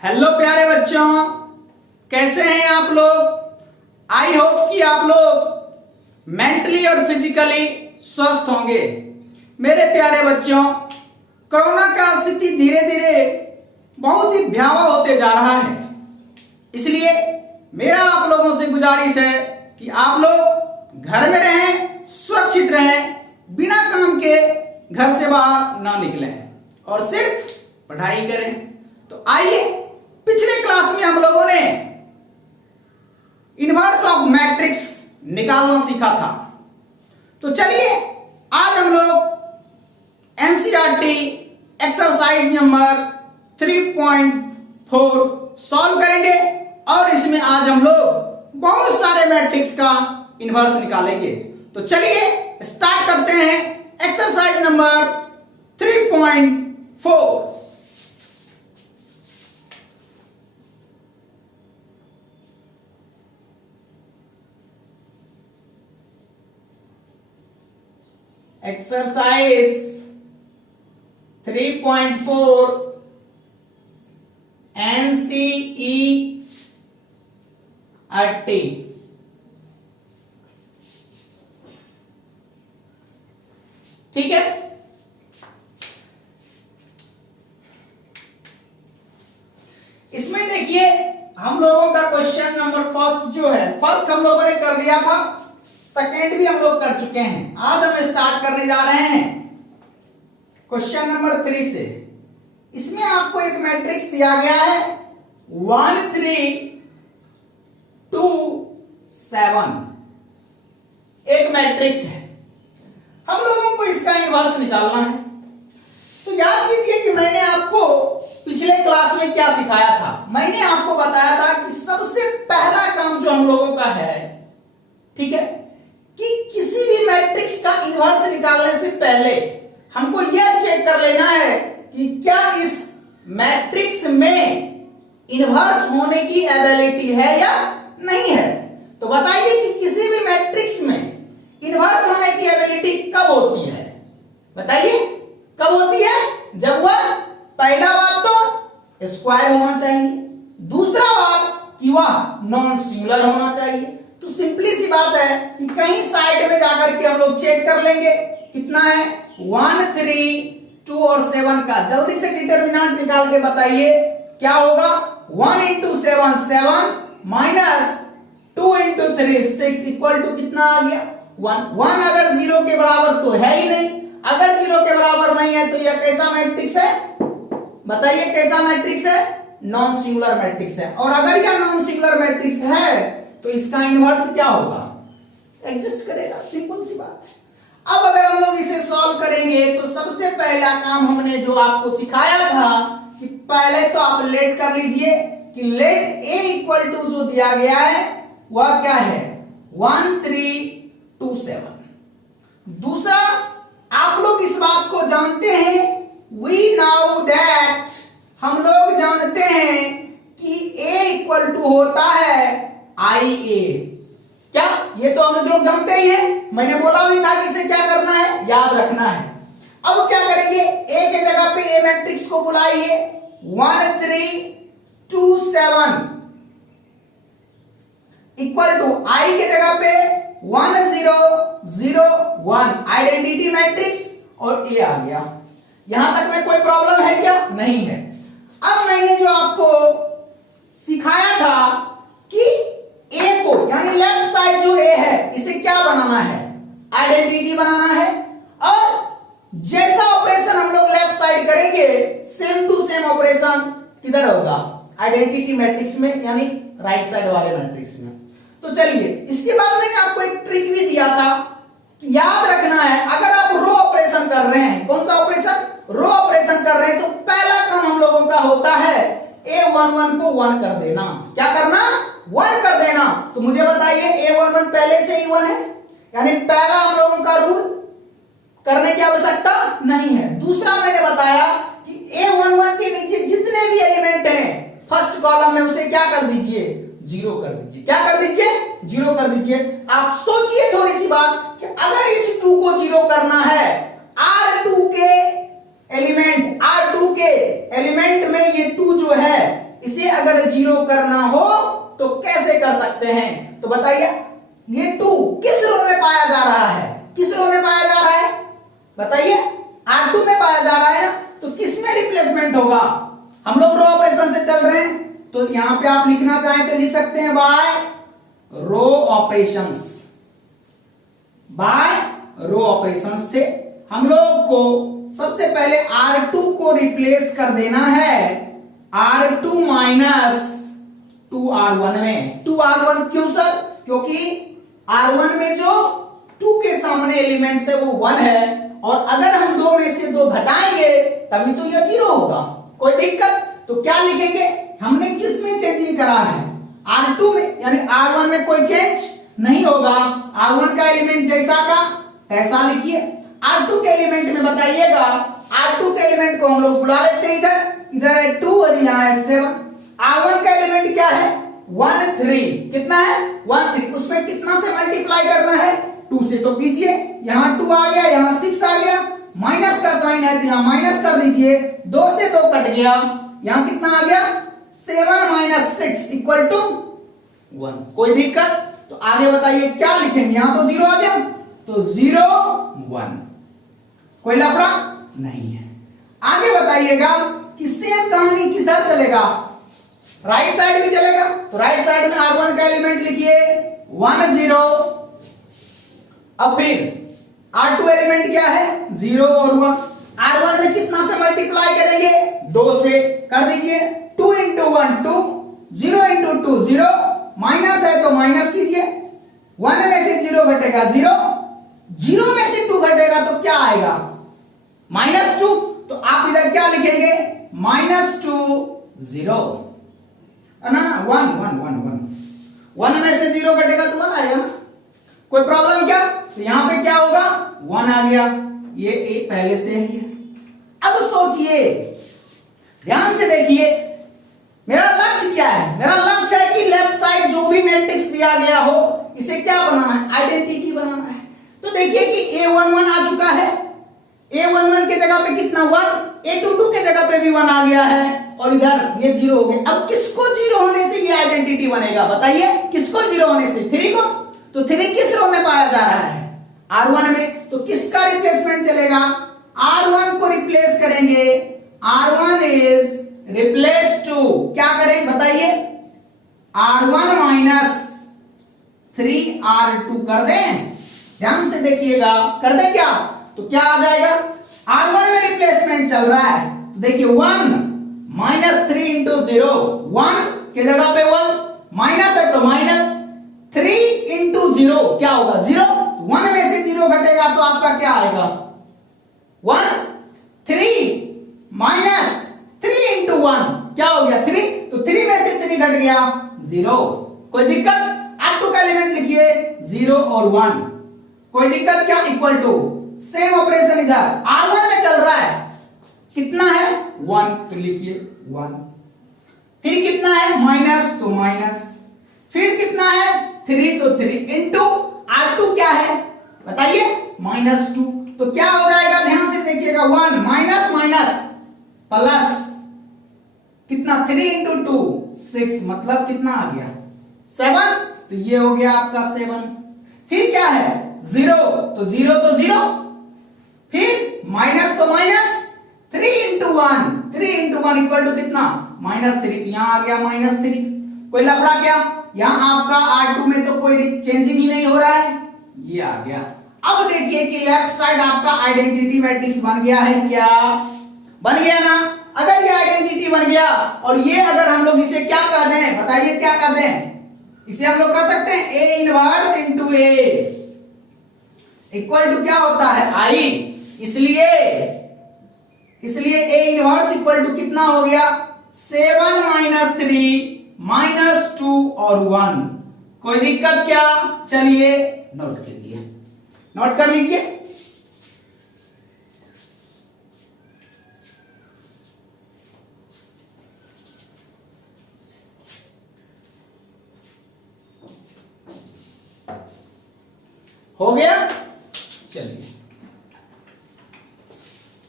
Hello प्यारे बच्चों, कैसे हैं आप लोग। आई होप कि आप लोग मेंटली और फिजिकली स्वस्थ होंगे। मेरे प्यारे बच्चों, कोरोना का स्थिति धीरे धीरे बहुत ही भयावह होते जा रहा है। इसलिए मेरा आप लोगों से गुजारिश है कि आप लोग घर में रहें, सुरक्षित रहें, बिना काम के घर से बाहर ना निकलें और सिर्फ पढ़ाई करें। तो आइए, पिछले क्लास में हम लोगों ने इनवर्स ऑफ मैट्रिक्स निकालना सीखा था। तो चलिए आज हम लोग एनसीईआरटी एक्सरसाइज नंबर 3.4 सॉल्व करेंगे और इसमें आज हम लोग बहुत सारे मैट्रिक्स का इनवर्स निकालेंगे। तो चलिए स्टार्ट करते हैं एक्सरसाइज नंबर 3.4। Exercise 3.4 NCERT. ठीक है, इसमें देखिए हम लोगों का क्वेश्चन नंबर फर्स्ट जो है, फर्स्ट हम लोगों ने कर लिया था, सेकेंड भी हम लोग कर चुके हैं। आज हम स्टार्ट करने जा रहे हैं क्वेश्चन नंबर 3 से। इसमें आपको एक मैट्रिक्स दिया गया है 1 3 2 7। एक मैट्रिक्स है, हम लोगों को इसका इनवर्स निकालना है। तो याद कीजिए कि मैंने आपको पिछले क्लास में क्या सिखाया था। मैंने आपको बताया था कि सबसे पहला काम जो हम लोगों का है, ठीक है, कि किसी भी मैट्रिक्स का इनवर्स निकालने से पहले हमको यह चेक कर लेना है कि क्या इस मैट्रिक्स में इनवर्स होने की एबिलिटी है या नहीं है। तो बताइए कि किसी भी मैट्रिक्स में इनवर्स होने की एबिलिटी कब होती है। बताइए कब होती है। जब वह पहला बात तो स्क्वायर होना चाहिए, दूसरा बात कि वह नॉन सिंगुलर होना चाहिए। तो सिंपली सी बात है कि कहीं साइड में जाकर के हम लोग चेक कर लेंगे कितना है 1 3 2 और 7 का। जल्दी से डिटरमिनेंट निकाल के बताइए क्या होगा। 1 into 7 7 minus 2 into 3 6 equal to कितना आ गया 1। 1 अगर 0 के बराबर तो है ही नहीं। अगर 0 के बराबर नहीं है तो यह कैसा मैट्रिक्स है। बताइए कैसा मैट्रिक्स है। नॉन सिंगुलर मैट्रिक्स है। और अगर यह नॉन सिंगुलर मैट्रिक्स है तो इसका इनवर्स क्या होगा, एग्जिस्ट करेगा। सिंपल सी बात है। अब अगर हम लोग इसे सॉल्व करेंगे तो सबसे पहला काम हमने जो आपको सिखाया था कि पहले तो आप लेट कर लीजिए कि लेट a इक्वल टू जो दिया गया है वह क्या है 1 3 2 7। दूसरा, आप लोग इस बात को जानते हैं, वी नाउ दैट, हम लोग जानते हैं कि a इक्वल टू होता है IA। क्या ये तो हम लोग जानते ही हैं। मैंने बोला भी था कि इसे क्या करना है, याद रखना है। अब क्या करेंगे, a के जगह पे a मैट्रिक्स को बुलाइए 1 3 2 7 इक्वल टू I के जगह पे 1 0 0 1 आइडेंटिटी मैट्रिक्स और a आ गया। यहां तक में कोई प्रॉब्लम है क्या, नहीं है। अब मैंने जो आपको सिखाया था कि a को, यानी लेफ्ट साइड जो a है, इसे क्या बनाना है, आइडेंटिटी बनाना है। और जैसा ऑपरेशन हम लोग लेफ्ट साइड करेंगे सेम टू सेम ऑपरेशन किधर होगा, आइडेंटिटी मैट्रिक्स में, यानी राइट साइड वाले मैट्रिक्स में। तो चलिए, इसके बाद मैंने आपको एक ट्रिक भी दिया था कि याद रखना है, अगर आप रो ऑपरेशन कर रहे हैं, कौन सा ऑपरेशन, रो ऑपरेशन कर रहे हैं, तो पहला काम हम लोगों का होता है a11 को 1 कर देना। क्या करना, 1 कर देना। तो मुझे बताइए a11 पहले से ही 1 है, यानी पहला हम लोगों का रूल करने की आवश्यकता नहीं है। दूसरा मैंने बताया कि a11 के नीचे जितने भी एलिमेंट हैं फर्स्ट कॉलम में उसे क्या कर दीजिए, 0 कर दीजिए। क्या कर दीजिए, 0 कर दीजिए। आप सोचिए थोड़ी सी बात कि अगर इस 2 को 0 करना है, R2 के एलिमेंट में ये 2 जो है इसे अगर 0 करना हो तो कैसे कर सकते हैं? तो बताइए, ये 2 किस रो में पाया जा रहा है? किस रो में पाया जा रहा है बताइए? R2 में पाया जा रहा है ना, तो किस में रिप्लेसमेंट होगा? हम लोग रो ऑपरेशन से चल रहे हैं, तो यहां पे आप लिखना चाहें तो लिख सकते हैं बाय रो ऑपरेशंस। बाय रो ऑपरेशंस से हम लोग को सबसे पहले R2 को रिप्लेस कर देना है R2 माइनस 2R1 में। 2R1 क्यों सर? क्योंकि R1 में जो 2 के सामने एलिमेंट्स है वो 1 है, और अगर हम 2 में से 2 घटाएंगे तभी तो यह 0 होगा। कोई दिक्कत? तो क्या लिखेंगे? हमने किस में चेंजिंग करा है? R2 में, यानी R1 में कोई चेंज नहीं होगा। R1 का एलिमेंट जैसा का तैसा लिखिए। R2 के एलिमेंट में बताइएगा, R2 के एलिमेंट को हम लोग बुला लेते हैं इधर है 2 और यहाँ है 7। R1 का एलिमेंट क्या है? 1 3। कितना है? 1 3। उसमें कितना से मल्टीप्लाई करना है? 2 से। तो कीजिए, यहाँ 2 आ गया, यहाँ 6 आ गया, माइनस का साइन है तो यहाँ माइनस कर दीजिए, 2 से 2 कट गया, यहाँ कितना आ गया? 7 माइनस 6 इक्वल टू 1। कोई दिक्कत? तो आगे बताइए क्या लिखेंगे? यहाँ तो 0 आ गया, तो 0 1। कोई लफड़ा नहीं है। आगे बताइएगा कि सेम कहानी किधर चलेगा? राइट साइड भी चलेगा, तो राइट साइड में R1 का एलिमेंट लिखिए 1 0। अब फिर R2 एलिमेंट क्या है? 0 और 1। R1 में कितना से मल्टीप्लाई करेंगे? 2 से। कर दीजिए, 2 इंटू 1 2, 0 इंटू 2 0, माइनस है तो माइनस कीजिए, 1 में से 0 घटेगा 0, 0 में से 2 घटेगा तो क्या आएगा? -2। तो आप इधर क्या लिखेंगे? -2 0 ना 1 1 1 1, 1 में से 0 घटेगा तो 1 आएगा ना। कोई प्रॉब्लम क्या? तो यहां पे क्या होगा? 1 आ गया, ये एक पहले से ही है। अब सोचिए, ध्यान से देखिए, मेरा लक्ष्य क्या है? मेरा लक्ष्य है कि लेफ्ट साइड जो भी मैट्रिक्स दिया गया हो इसे क्या बनाना है? आइडेंटिटी बनाना है। तो देखिए कि A11 आ चुका है, A11 के जगह पे कितना 1, A22 के जगह पे भी 1 आ गया है, और इधर ये 0 हो गया। अब किसको 0 होने से ये आइडेंटिटी बनेगा? बताइए, किसको 0 होने से? 3 को। तो 3 किस रो में पाया जा रहा है? R1 में। तो किसका रिप्लेसमेंट चलेगा? R1 को रिप्लेस करेंगे। R1 इज रिप्लेस टू, क्या करें बताइए? R1 माइनस 3R2 कर दें। ध्यान से देखिएगा, कर दें क्या? तो क्या आ जाएगा? R1 में रिप्लेसमेंट चल रहा है, तो देखिए 1 माइनस 3 इंटू 0, 1 के जगह पे 1, माइनस है तो माइनस, 3 इंटू 0 क्या होगा? 0। 1 में से 0 घटेगा तो आपका क्या आएगा? 1 3 माइनस 3 इंटू 1 क्या हो गया? 3। तो 3 में से 3 घट गया 0। कोई दिक्कत? R2 का एलिमेंट लिखिए 0 और 1। कोई दिक्कत क्या? इक्वल टू, सेम ऑपरेशन इधर R1 में चल रहा है, कितना है? 1, तो लिखिए 1। फिर कितना है? माइनस, तो माइनस। फिर कितना है? 3, तो 3 इंटू R2 क्या है बताइए? -2। तो क्या हो जाएगा? ध्यान से देखिएगा, 1 माइनस माइनस प्लस, कितना? 3 इंटू 2 6, मतलब कितना आ गया? 7। तो ये हो गया आपका 7। फिर क्या है? 0, तो 0 तो 0, फिर माइनस तो minus, 3 into 1, 3 into 1 equal to कितना? -3। तो यहां आ गया -3। कोई लफड़ा क्या? यहां आपका R2 में तो कोई चेंजिंग ही नहीं हो रहा है, ये आ गया। अब देखिए कि लेफ्ट साइड आपका आइडेंटिटी मैट्रिक्स बन गया है क्या? बन गया ना? अगर ये आइडेंटिटी बन गया और ये अगर हम लोग इसे क्या कह दें बताइए? क्या कह दें? इसे हम लोग कह सकते हैं A inverse into A equal to क्या होता है? I। इसलिए A इनवर्स इक्वल टू कितना हो गया? 7 माइनस 3 माइनस 2 और 1। कोई दिक्कत क्या? चलिए नोट कीजिए, नोट कर लीजिए। हो गया? चलिए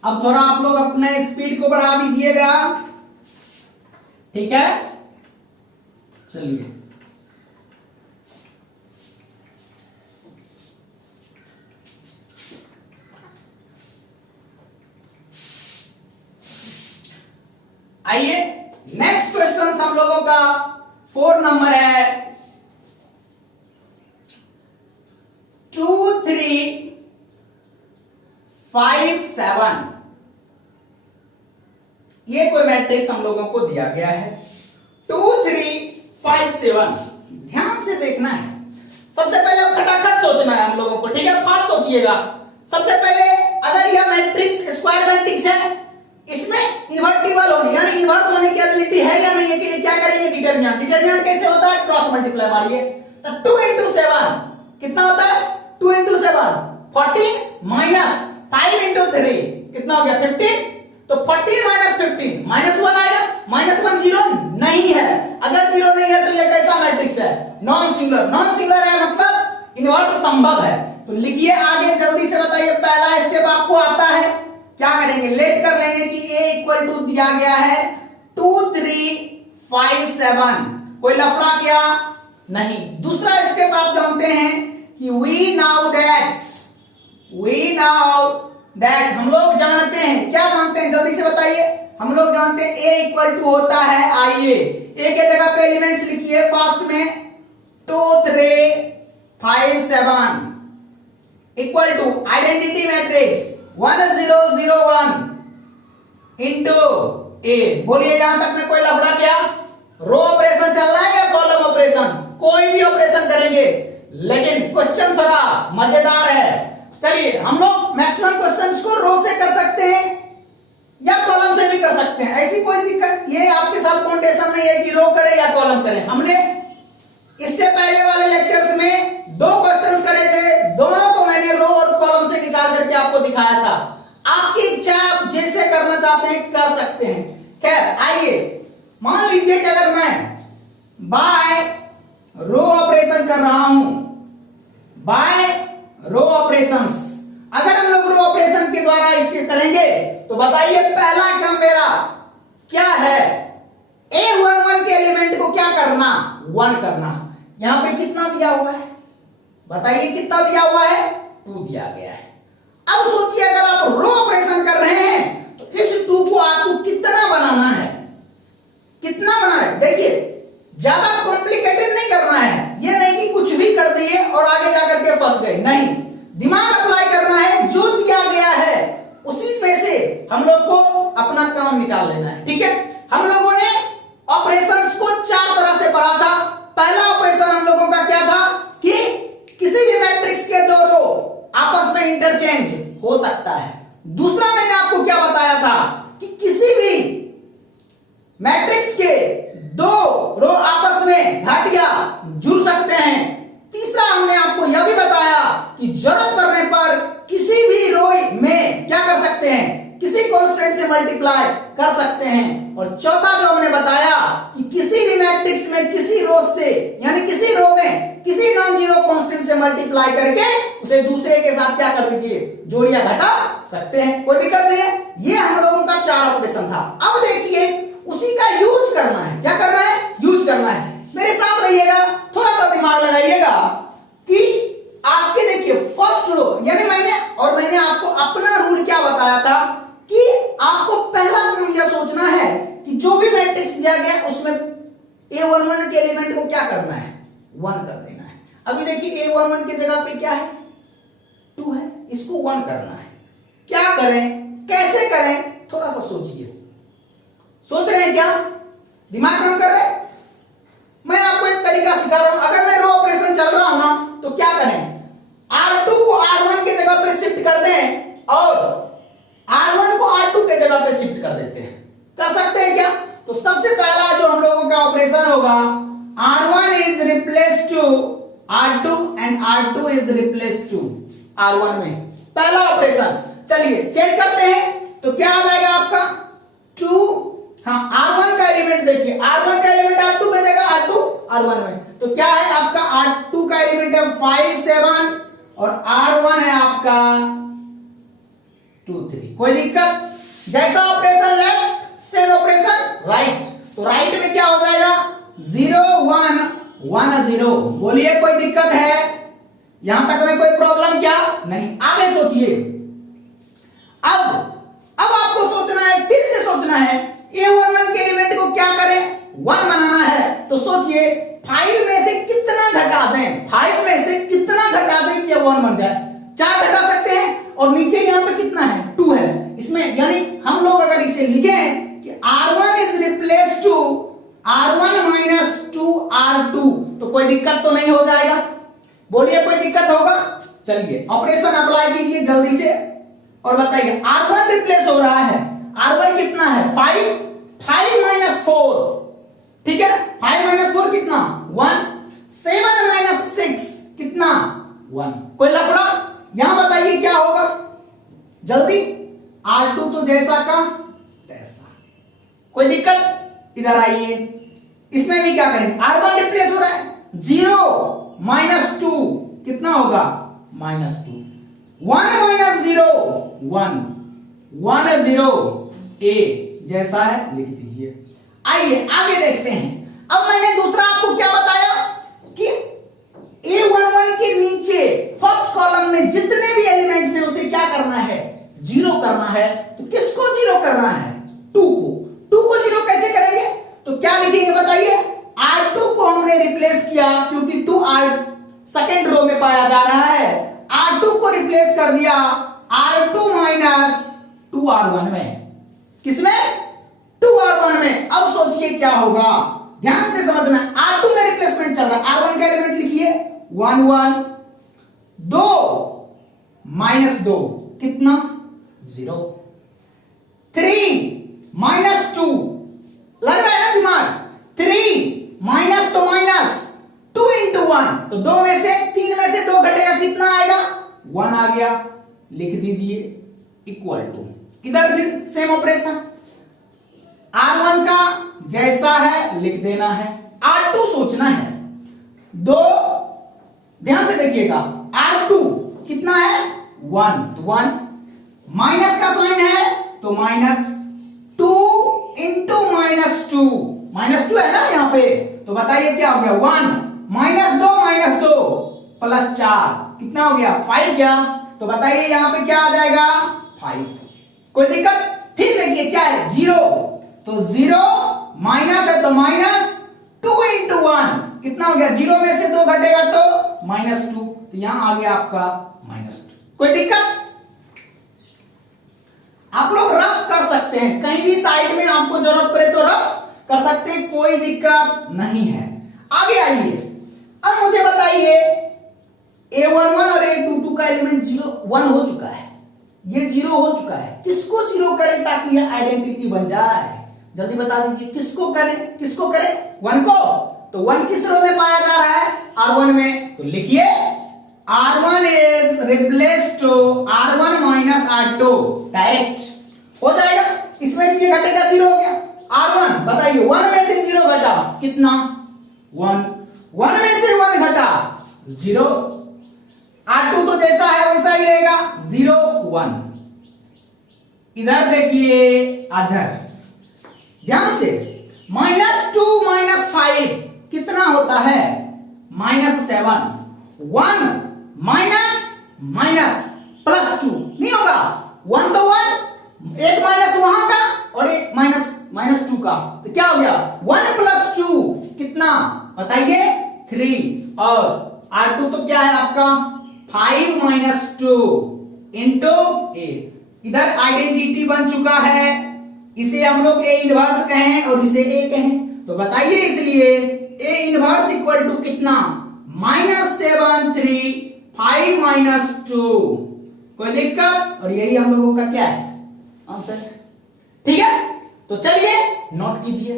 अब थोड़ा आप लोग अपने स्पीड को बढ़ा दीजिएगा, ठीक है, चलिए आइए नेक्स्ट क्वेश्चन हम लोगों का 4 नंबर है 2 3 5 7। ये कोई मैट्रिक्स हम लोगों को दिया गया है 2 3 5 7। ध्यान से देखना है, सबसे पहले अब खटाखट सोचना है हम लोगों को, ठीक है, फास्ट सोचिएगा। सबसे पहले अगर यह मैट्रिक्स स्क्वायर मैट्रिक्स है, इसमें इन्वर्टिबल होने यानी इन्वर्स होने की एबिलिटी है या नहीं है, के लिए क्या करेंगे, डिटरमिनेंट। डिटरमिनेंट कैसे होता है, क्रॉस मल्टीप्लाई मारिए, तो 2 into 7 कितना होता है, 2 into 7 14 माइनस 5 into 3 कितना हो गया 15। तो 14 माइनस 15 -1 आएगा, -1 जीरो नहीं है। अगर जीरो नहीं है तो यह कैसा मैट्रिक्स है, नॉन सिंगुलर। नॉन सिंगुलर है मतलब इन्वर्स संभव है। तो लिखिए आगे, जल्दी से बताइए, पहला स्टेप आपको आता है, क्या करेंगे, लेट कर लेंगे कि a इक्वल टू दिया गया है 2 3 5 7। कोई लफड़ा क्या नहीं। दूसरा स्टेप आप जानते हैं कि वी नाउ दैट हम लोग जानते हैं, क्या जानते हैं, जल्दी से बताइए। हम लोग जानते हैं a इक्वल टू होता है, आइए a के जगह पे एलिमेंट्स लिखिए फास्ट में 2 3 5 7 equal to identity matrix 1 0 0 1 into a. बोलिए यहां तक में कोई लफड़ा क्या, रो ऑपरेशन चल रहा है या कॉलम ऑपरेशन, कोई भी ऑपरेशन करेंगे, लेकिन क्वेश्चन थोड़ा मजेदार है। चलिए हम लोग मैक्सिमम क्वेश्चंस को रो से कर सकते हैं या कॉलम से भी कर सकते हैं, ऐसी कोई दिक्कत, ये आपके साथ फाउंडेशन नहीं है कि रो करें या कॉलम करें। हमने इससे पहले वाले लेक्चर्स में 2 क्वेश्चंस करे थे, दोनों को मैंने रो और कॉलम से निकाल करके आपको दिखाया था। आपकी इच्छा, आप जैसे करना चाहते हैं कर सकते हैं। खैर आइए, मान लीजिए कि अगर मैं बाय रो ऑपरेशन कर रहा हूं, बाय रो ऑपरेशंस, अगर हम लोग रो ऑपरेशन के द्वारा इसके करेंगे तो बताइए पहला काम मेरा क्या है, A11 के एलिमेंट को क्या करना, 1 करना। यहां पे कितना दिया हुआ है, बताइए कितना दिया हुआ है, 2 दिया गया है। अब सोचिए अगर आप रो ऑपरेशन कर रहे हैं तो इस 2 को आपको कितना बनाना है, कितना बनाना है। देखिए ज्यादा कॉम्प्लिकेटेड नहीं करना है, ये नहीं कि कुछ भी कर दिए और आगे जाकर के फंस गए, नहीं, दिमाग अप्लाई करना है। जो दिया गया है उसी में से हम लोग को अपना काम निकाल लेना है, ठीक है। हम लोगों ने ऑपरेशंस को 4 तरह से पढ़ा था। पहला ऑपरेशन हम लोगों का क्या था कि किसी भी मैट्रिक्स के 2 रो आपस में इंटरचेंज हो सकता है। दूसरा मैंने आपको क्या बताया था कि किसी भी मैट्रिक्स के 2 रो आपस में घाटियां जुड़ सकते हैं। तीसरा हमने आपको यह भी बताया कि जरूरत पड़ने पर किसी भी रो में क्या कर सकते हैं, किसी कांस्टेंट से मल्टीप्लाई कर सकते हैं। और चौथा जो हमने बताया कि किसी भी मैट्रिक्स में किसी रो से यानी किसी रो में किसी नॉन जीरो कांस्टेंट से मल्टीप्लाई करके उसे दूसरे के साथ क्या कर दीजिए, जोड़ियां घटा सकते हैं, कोई दिक्कत नहीं है। ये हम लोगों का 4 ऑपरेशन था। अब देखिए उसी का यूज करना है, क्या करना है, यूज करना है। मेरे साथ रहिएगा, थोड़ा सा दिमाग लगाइएगा कि आपके देखिए फर्स्ट रो यानी मैंने आपको अपना रूल क्या बताया था कि आपको पहला काम यह सोचना है कि जो भी मैट्रिक्स दिया गया उसमें A11 के एलिमेंट को क्या करना है, 1 कर देना है। अभी देखिए A11 की जगह पे क्या है, 2 है, इसको 1 करना है। क्या करें, कैसे करें, थोड़ा सा सोचिए। सोच रहे हैं क्या, दिमाग काम कर रहे हैं। मैं आपको एक तरीका सिखा रहा हूं। अगर मैं रो ऑपरेशन चल रहा हूं ना तो क्या करें, R2 को R1 की जगह पे शिफ्ट कर दें और R1 को R2 की जगह पे शिफ्ट कर देते हैं। कर सकते हैं क्या, तो सबसे पहला जो हम लोगों का ऑपरेशन होगा, R1 is replace to R2 and R2 is replace to R1 में पहला ऑपरेशन। चलिए चेक करते हैं, तो क्या आ जाएगा आपका 2। हाँ, R1 का एलिमेंट देखिए, R1 का एलिमेंट R2 में जाएगा, R2 R1 में, तो क्या है आपका R2 का एलिमेंट है 5 7 और R1 है आपका 2 3। कोई दिक्कत, जैसा operation left same operation right. तो राइट में क्या हो जाएगा 0 1 1 0। बोलिए कोई दिक्कत है यहां तक में कोई प्रॉब्लम क्या नहीं। आगे सोचिए। अब आपको सोचना है, फिर से सोचना है A11 के एलिमेंट को क्या करें 1 बनाना है। तो सोचिए 5 में से कितना घटा दें, 5 में से कितना घटा दें कि 1 बन जाए। 4 घटा सकते हैं और नीचे यहां पे कितना है 2 है इसमें, यानी हम लोग अगर इसे लिखें कि R1 is replace to R1 minus 2 R2 तो कोई दिक्कत तो नहीं हो जाएगा। बोलिए कोई दिक्कत होगा। चलिए ऑपरेशन अप्लाई कीजिए जल्दी से और बताइए R1 रिप्लेस हो रहा है। R1 कितना है 5 माइनस 4, ठीक है 5 माइनस 4 कितना 1, 7 माइनस 6 कितना 1। कोई लफड़ा यहां बताइए क्या होगा जल्दी। R2 तो जैसा का तैसा, कोई दिक्कत। इधर आइए, इसमें भी क्या करेंगे R1 रिप्लेस हो रहा है 0 माइनस 2 कितना होगा -2, 1 माइनस 0 1 1 0 A जैसा है लिख दीजिए। आइए आगे देखते हैं। अब मैंने दूसरा आपको क्या बताया कि A11 के नीचे फर्स्ट कॉलम में जितने भी एलिमेंट्स हैं उसे क्या करना है 0 करना है। तो किसको 0 करना है 2 को 0 कैसे करेंगे तो क्या लिखेंगे बताइए। R2 को हमने रिप्लेस किया क्योंकि 2 R सेकेंड रो में पाया जा रहा है। R2 को रिप्लेस कर दिया R2 माइनस 2 R1 में, किसमें 2 R1 में। अब सोचिए क्या होगा, ध्यान से समझना। R2 में रिप्लेसमेंट चल रहा है, R1 का एलिमेंट लिखिए 1 1 2 माइनस 2 कितना 0, 3 माइनस 2 लग रहा है ना दिमाग, 3 माइनस तो माइनस 2 इंटू 1 तो 2 में से 3 में से 2 घटेगा कितना आएगा 1 आ गया, लिख दीजिए इक्वल टू। इधर फिर सेम ऑपरेशन R1 का जैसा है लिख देना है, R2 सोचना है 2, ध्यान से देखिएगा R2 कितना है 1 तो 1 माइनस का साइन है तो -2 इंटू -2 है ना यहाँ पे। तो बताइए क्या हो गया 1 -2 प्लस 4 कितना हो गया 5 गया। तो बताइए यहाँ पे क्या आ जाएगा 5, कोई दिक्कत। फिर देखिए क्या है 0 तो 0 माइनस है तो -2 इंटू 1 कितना हो गया, 0 में से 2 घटेगा तो -2 तो यहां आ गया आपका -2, कोई दिक्कत। आप लोग रफ कर सकते हैं, कहीं भी साइड में आपको जरूरत पड़े तो रफ कर सकते हैं, कोई दिक्कत नहीं है। आगे आइए, अब मुझे बताइए A11 और A22 का एलिमेंट 1 हो चुका है, ये 0 हो चुका है। किसको 0 करें ताकि यह आइडेंटिटी बन जाए, जल्दी बता दीजिए किसको करें 1 को। तो 1 किस रो में पाया जा रहा है R1 में, तो लिखिए R1 is replace to R1 minus R2 direct हो जाएगा। इसमें से ये घटेगा 0 हो गया। R1 बताइए 1 में से 0 घटा कितना 1 में से 1 घटा 0, R2 तो जैसा है वैसा ही रहेगा 0 1। इधर देखिए अधर, ध्यान से -2 -5 कितना होता है -7, 1 माइनस +2 नहीं होगा, 1 तो 1 एक माइनस वहां का और एक -2 का तो क्या हो गया 1 + 2 कितना बताइए 3 और R2 तो क्या है आपका 5 - 2 इंटू A। इधर आइडेंटिटी बन चुका है, इसे हम लोग A इनवर्स कहें और इसे A कहें। तो बताइए इसलिए A इनवर्स इक्वल टू कितना -7 3 5 - 2, कोई दिक्कत। और यही हम लोगों का क्या है आंसर, ठीक है। तो चलिए नोट कीजिए।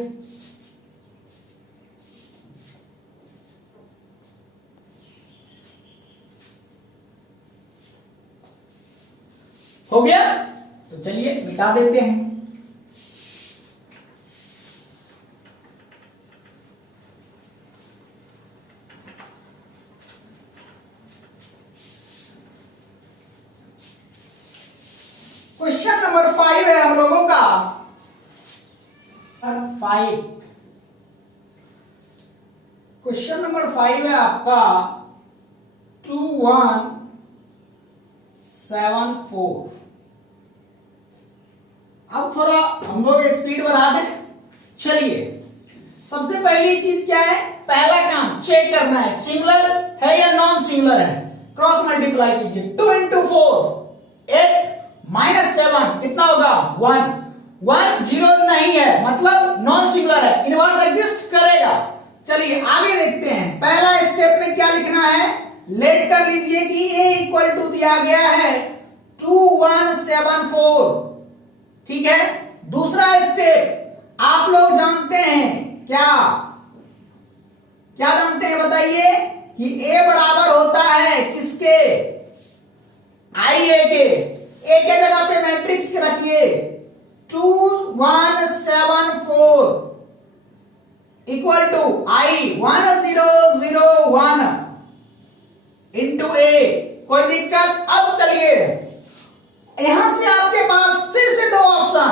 हो गया, तो चलिए मिटा देते हैं। क्वेश्चन नंबर 5 है हम लोगों का 5। क्वेश्चन नंबर 5 है आपका 2174। अब थोड़ा हम लोग स्पीड बढ़ा दें। चलिए, सबसे पहली चीज क्या है, पहला काम चेक करना है सिंगुलर है या नॉन सिंगुलर है। क्रॉस मल्टीप्लाई कीजिए, 2 into 4 8 minus 7 कितना होगा 1। 1 0 नहीं है मतलब नॉन सिंगुलर है, इनवर्स एग्जिस्ट करेगा। चलिए आगे देखते हैं। पहला स्टेप में क्या लिखना है, लेट कर लीजिए कि a इक्वल टू दिया गया है 2174, ठीक है। दूसरा स्टेप आप लोग जानते हैं, क्या क्या जानते हैं बताइए, कि a बराबर होता है किसके, IA के। a के जगह पे मैट्रिक्स रखिए 2174 equal to I 1001 into a। कोई दिक्कत। अब चलिए यहां से आपके पास फिर से दो ऑप्शन,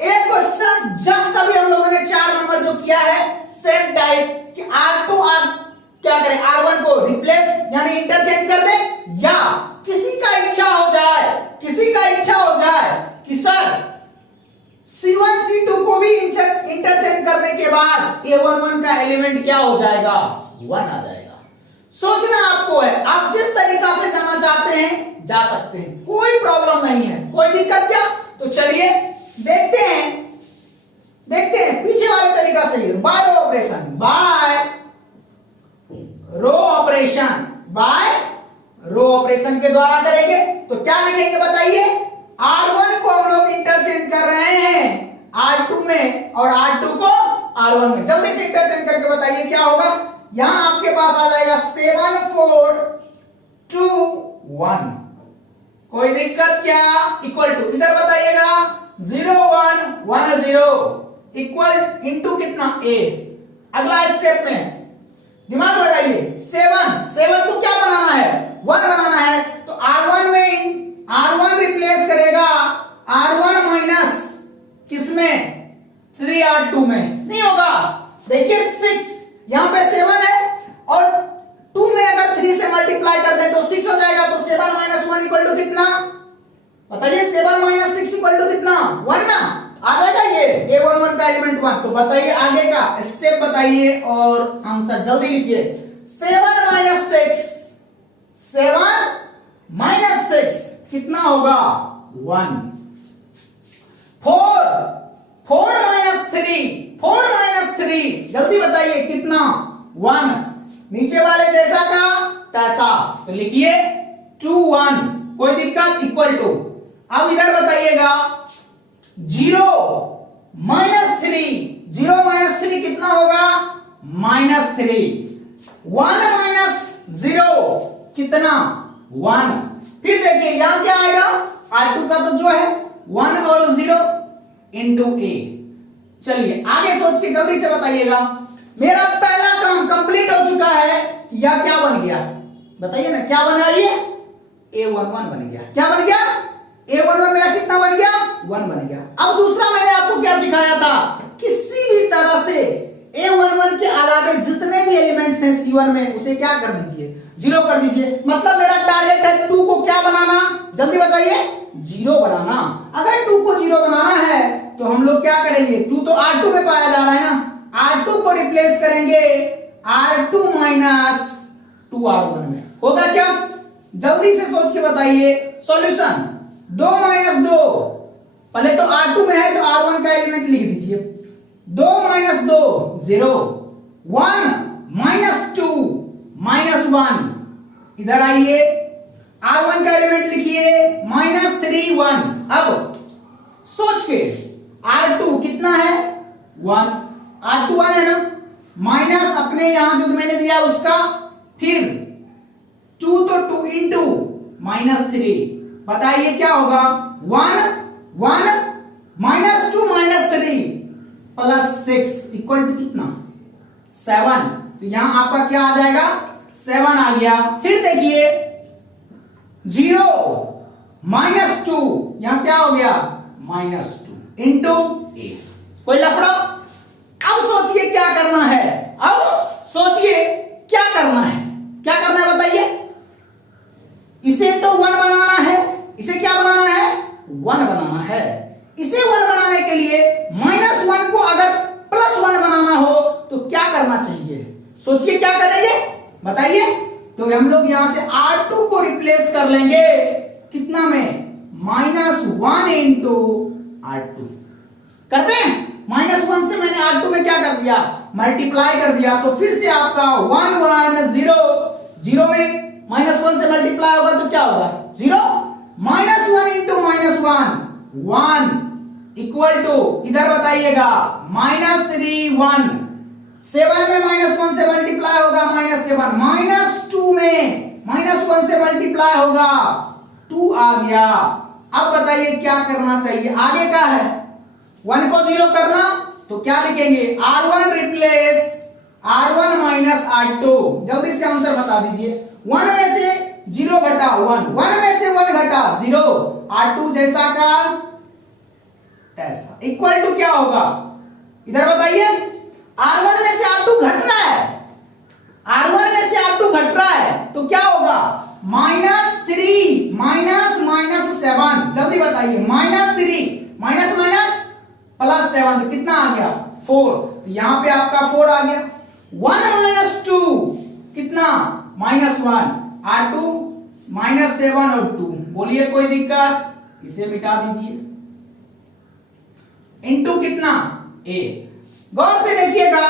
एक क्वेश्चन जस्ट अभी हम लोगों ने 4 नंबर जो किया है सेम टाइप कि R2 R क्या करें, R1 को रिप्लेस यानी इंटरचेंज कर दे, या किसी का इच्छा हो जाए कि सर C1 C2 को भी इंटरचेंज करने के बाद A11 का एलिमेंट क्या हो जाएगा 1 आ जाएगा। सोचना आपको है, आप जिस तरीका से जाना चाहते हैं जा सकते हैं, कोई प्रॉब्लम नहीं है, कोई दिक्कत क्या। तो चलिए देखते हैं पीछे वाले तरीका से, बाय रो ऑपरेशन के द्वारा करेंगे। तो क्या लिखेंगे बताइए, R1 को हम लोग इंटरचेंज कर रहे हैं R2 में और R2 को R1 में। जल्दी से इंटरचेंज करके बताइए क्या होगा। यहां आपके पास आ जाएगा 7421, कोई दिक्कत क्या, इक्वल टू इधर बताइएगा 0110 इक्वल इनटू कितना a। अगला स्टेप में दिमाग लगाइए, 7 को क्या बनाना है 1 बनाना है। तो R1 में R1 रिप्लेस करेगा R1 माइनस किसमें 3R2 में, नहीं होगा। देखिए 6 यहां पे 7 है और 2 में अगर 3 से मल्टीप्लाई कर दें तो 6 हो जाएगा। तो 7 माइनस 1 इक्वल टू कितना बताइए, 7 माइनस 6 इक्वल टू कितना 1 ना, आ जाएगा ये A11 का एलिमेंट 1। तो बताइए आगे का स्टेप बताइए और आंसर जल्दी लिखिए। 7 माइनस 6 कितना होगा 1। 4 माइनस 3 जल्दी बताइए कितना 1। नीचे वाले जैसा का तैसा, तो लिखिए 2 1, कोई दिक्कत, इक्वल टू। अब इधर बताइएगा 0 माइनस 3 कितना होगा -3। 1 माइनस 0 कितना 1। फिर देखिए यहां क्या आएगा, R2 का तो जो है 1 और 0 इंटू a। चलिए आगे सोच के जल्दी से बताइएगा। मेरा पहला काम कंप्लीट हो चुका है, या क्या बन गया बताइए ना, क्या बना ये A11 बन गया। क्या बन गया A11 मेरा कितना बन गया 1 बन गया। अब दूसरा मैंने आपको क्या सिखाया था, किसी भी तरह से A11 के अलावा जितने भी एलिमेंट्स हैं C1 में उसे क्या कर दीजिए 0 कर दीजिए। मतलब मेरा टारगेट है 2 को क्या बनाना, जल्दी बताइए 0 बनाना। अगर 2 को 0 बनाना है तो हम लोग क्या करेंगे, 2 तो R2 में पाया जा रहा है ना, R2 को रिप्लेस करेंगे R2 माइनस 2R1 में। होगा क्या, जल्दी से सोच के बताइए सॉल्यूशन। 2 माइनस 2, पहले तो R2 में है तो R1 का एलिमेंट लिख दीजिए। 2 माइनस 2 0, 1 माइनस 2 माइनस 1। इधर आइए R1 का एलिमेंट लिखिए -3 1। अब सोच के R2 कितना है 1, R2 1 है ना, माइनस अपने यहां जो मैंने दिया उसका, फिर 2 तो 2 इंटू -3, बताइए क्या होगा 1 1 -2 -3 प्लस 6 इक्वल टू कितना 7। तो यहां आपका क्या आ जाएगा 7 आ गया। फिर देखिए 0 -2, यहां क्या हो गया -2 इंटू a। कोई लफड़ा। अब सोचिए क्या करना है, अब सोचिए करना चाहिए? सोचिए क्या करेंगे, बताइए। तो हम लोग यहां से R2 को रिप्लेस कर लेंगे कितना में, -1 इंटू R2 करते हैं। -1 से मैंने R2 में क्या कर दिया, मल्टीप्लाई कर दिया। तो फिर से आपका 1 1 0 0 में -1 से मल्टीप्लाई होगा तो क्या होगा 0, -1 इंटू -1 1 इक्वल टू, इधर बताइएगा -3 1, 7 में -1 से मल्टीप्लाई होगा -7, -2 में -1 से मल्टीप्लाई होगा 2 आ गया। अब बताइए क्या करना चाहिए, आगे का है 1 को 0 करना, तो क्या लिखेंगे R1 replace R1 minus R2। जल्दी से आंसर बता दीजिए। 1 में से 0 घटा 1, 1 में से 1 घटा 0, R2 जैसा का तैसा, इक्वल टू क्या होगा, इधर बताइए। R1 में से R2 घट रहा है, R1 में से R2 घट रहा है तो क्या होगा -3 -7, जल्दी बताइए। -3 माइनस माइनस +7 तो कितना आ गया 4, तो यहां पे आपका 4 आ गया। 1 - 2 कितना -1, R2 -7 और 2, बोलिए कोई दिक्कत, इसे मिटा दीजिए। इनटू कितना A, गौर से देखिएगा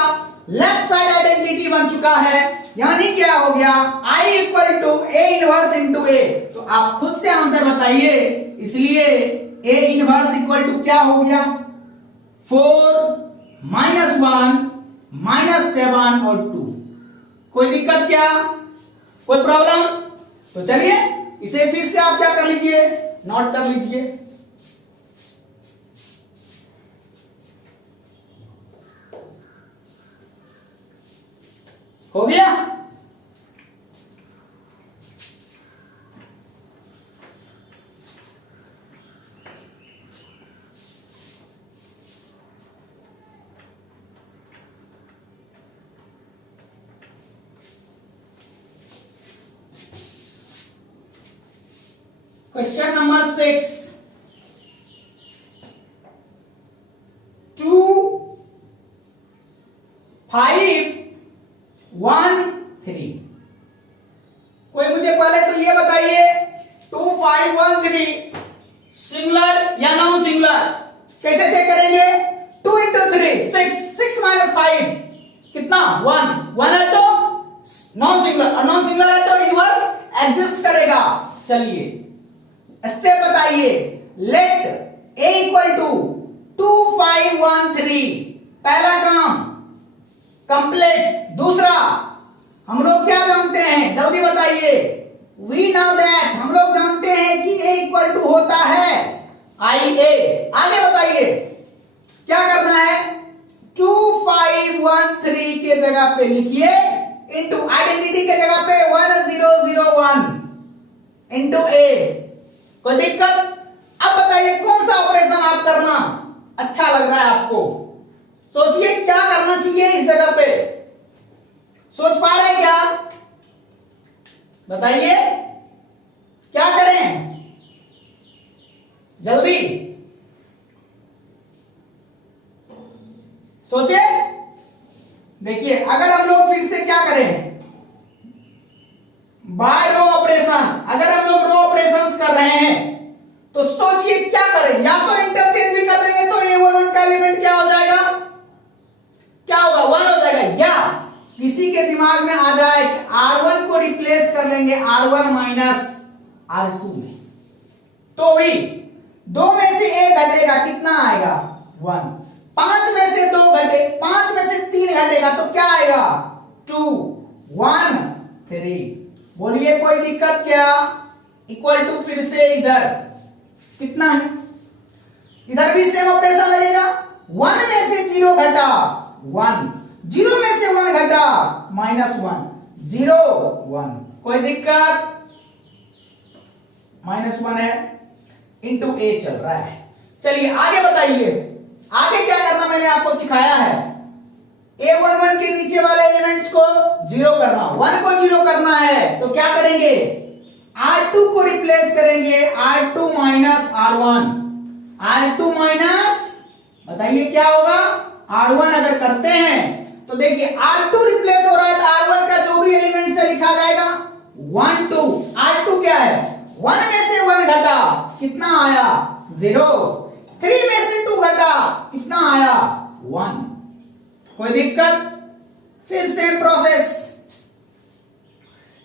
लेफ्ट साइड आइडेंटिटी बन चुका है, यानी क्या हो गया I equal to A inverse into A। तो आप खुद से आंसर बताइए, इसलिए A इनवर्स इक्वल टू क्या हो गया 4 -1 -7 और 2। कोई दिक्कत क्या, कोई प्रॉब्लम? तो चलिए इसे फिर से आप क्या कर लीजिए, नोट कर लीजिए। हो गया। Question number 6, 2 5 1 3। कोई मुझे पहले तो ये बताइए 2 5 1 3 सिंगुलर या नॉन सिंगुलर, कैसे चेक करेंगे? 2 इंटू 3 6, 6 माइनस 5 कितना 1 है तो नॉन सिंगुलर, और नॉन सिंगुलर है तो इनवर्स एग्जिस्ट करेगा। चलिए स्टेप बताइए। लेट A इक्वल टू 2 5 1 3, पहला काम कंप्लीट। दूसरा हम लोग क्या जानते हैं, जल्दी बताइए। वी नो दैट, हम लोग जानते हैं कि A इक्वल टू होता है IA। आगे बताइए क्या करना है, 2 5 1 3 के जगह पे लिखिए इंटू आइडेंटिटी के जगह पे 1 0 0 1 इंटू A। कोई दिक्कत? अब बताइए कौन सा ऑपरेशन आप करना अच्छा लग रहा है आपको, सोचिए क्या करना चाहिए इस जगह पे, सोच पा रहे हैं क्या, बताइए क्या करें जल्दी सोचे। देखिए अगर हम लोग फिर से क्या करें, बाय रो ऑपरेशन, अगर हम लोग रो ऑपरेशंस कर रहे हैं तो सोचिए क्या करें, या तो इंटरचेंज भी कर देंगे तो A11 का एलिमेंट क्या हो जाएगा, क्या होगा 1 हो जाएगा, या किसी के दिमाग में आ जाए कि R1 को रिप्लेस कर लेंगे R1 माइनस R2 में, तो भी 2 में से 1 घटेगा, कितना आएगा 1, 5 में से 2 घटे, 5 में से 3 घटेगा तो क्या आएगा 2 1 3। बोलिए कोई दिक्कत क्या, इक्वल टू फिर से इधर कितना है, इधर भी सेम ऑपरेशन लगेगा। 1 में से 0 घटा 1, 0 में से 1 घटा -1 0 1, कोई दिक्कत, -1 है इंटू A चल रहा है। चलिए आगे बताइए, आगे क्या करना मैंने आपको सिखाया है, A11 के नीचे वाले एलिमेंट्स को 0 करना, 1 को 0 करना है तो क्या करेंगे, R2 को रिप्लेस करेंगे R2 minus R1, R2 minus, बताइए क्या होगा, R1 अगर करते हैं तो देखिए R2 रिप्लेस हो रहा है तो R1 का जो भी एलिमेंट से लिखा जाएगा 1 2। R2 क्या है, 1 में से 1 घटा कितना आया 0, 3 में से 2 घटा कितना आया 1। कोई दिक्कत, फिर सेम प्रोसेस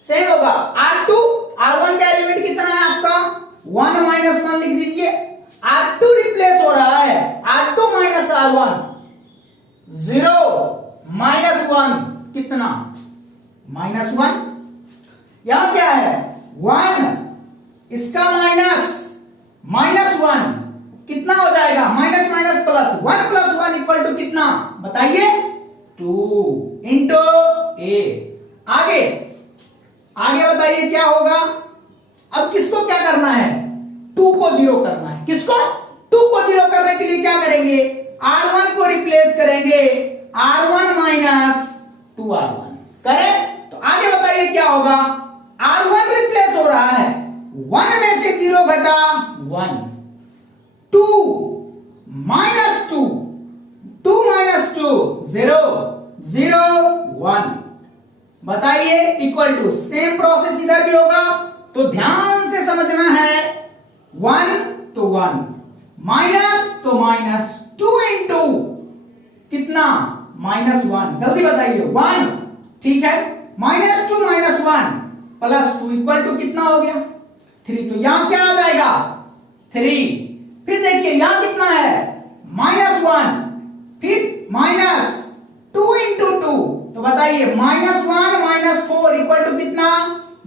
सेम होगा। R2 R1 का एलिमेंट कितना है आपका 1 माइनस 1 लिख दीजिए। R2 रिप्लेस हो रहा है R2 माइनस R1, 0 माइनस 1 कितना -1। यहां क्या है 1, इसका माइनस -1 कितना हो जाएगा, minus minus plus, 1 plus 1 equal to कितना बताइए 2 इंटू ए। आगे आगे बताइए क्या होगा। अब किसको क्या करना है, 2 को 0 करना है। किसको 2 को 0 करने के लिए क्या करेंगे, R1 को रिप्लेस करेंगे R1 माइनस 2R1 करें। तो आगे बताइए क्या होगा, R1 रिप्लेस हो रहा है 1 में से 0 घटा 1, 2 माइनस 2, 2 माइनस 2 0 0 1 बताइए इक्वल टू। सेम प्रोसेस इधर भी होगा तो ध्यान से समझना है। 1 तो 1 माइनस तो माइनस 2 इंटू कितना -1, जल्दी बताइए 1, ठीक है। -2 माइनस 1 प्लस 2 इक्वल टू कितना हो गया 3। तो यहां क्या आ जाएगा 3। फिर देखिए यहां कितना है -1, फिर -2 इंटू 2, तो बताइए -1 माइनस 4 इक्वल टू कितना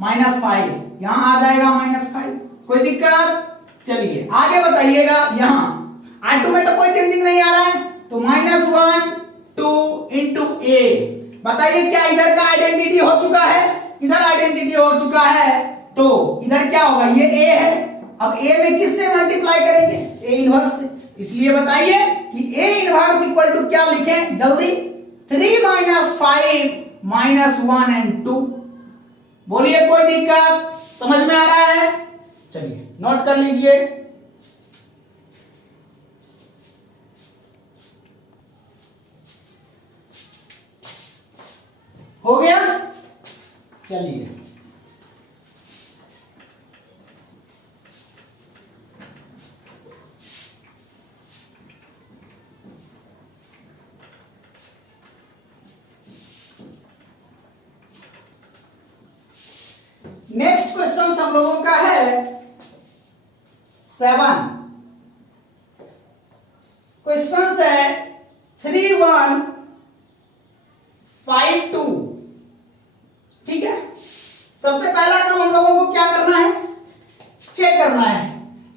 -5। यहां आ जाएगा -5। कोई दिक्कत, चलिए आगे बताइएगा। यहां R2 में तो कोई चेंजिंग नहीं आ रहा है तो -1 2 इंटू ए। बताइए क्या इधर का आइडेंटिटी हो चुका है, इधर आइडेंटिटी हो चुका है तो इधर क्या होगा, ये ए है। अब ए में किससे मल्टीप्लाई करेंगे, ए इनवर्स से। इसलिए बताइए कि ए इनवर्स इक्वल टू क्या लिखें जल्दी, 3 माइनस 5 माइनस 1 एंड 2। बोलिए कोई दिक्कत, समझ में आ रहा है। चलिए नोट कर लीजिए। हो गया, चलिए नेक्स्ट क्वेश्चन हम लोगों का है 7। क्वेश्चन है 3 1 5 2, ठीक है। सबसे पहला काम हम लोगों को क्या करना है, चेक करना है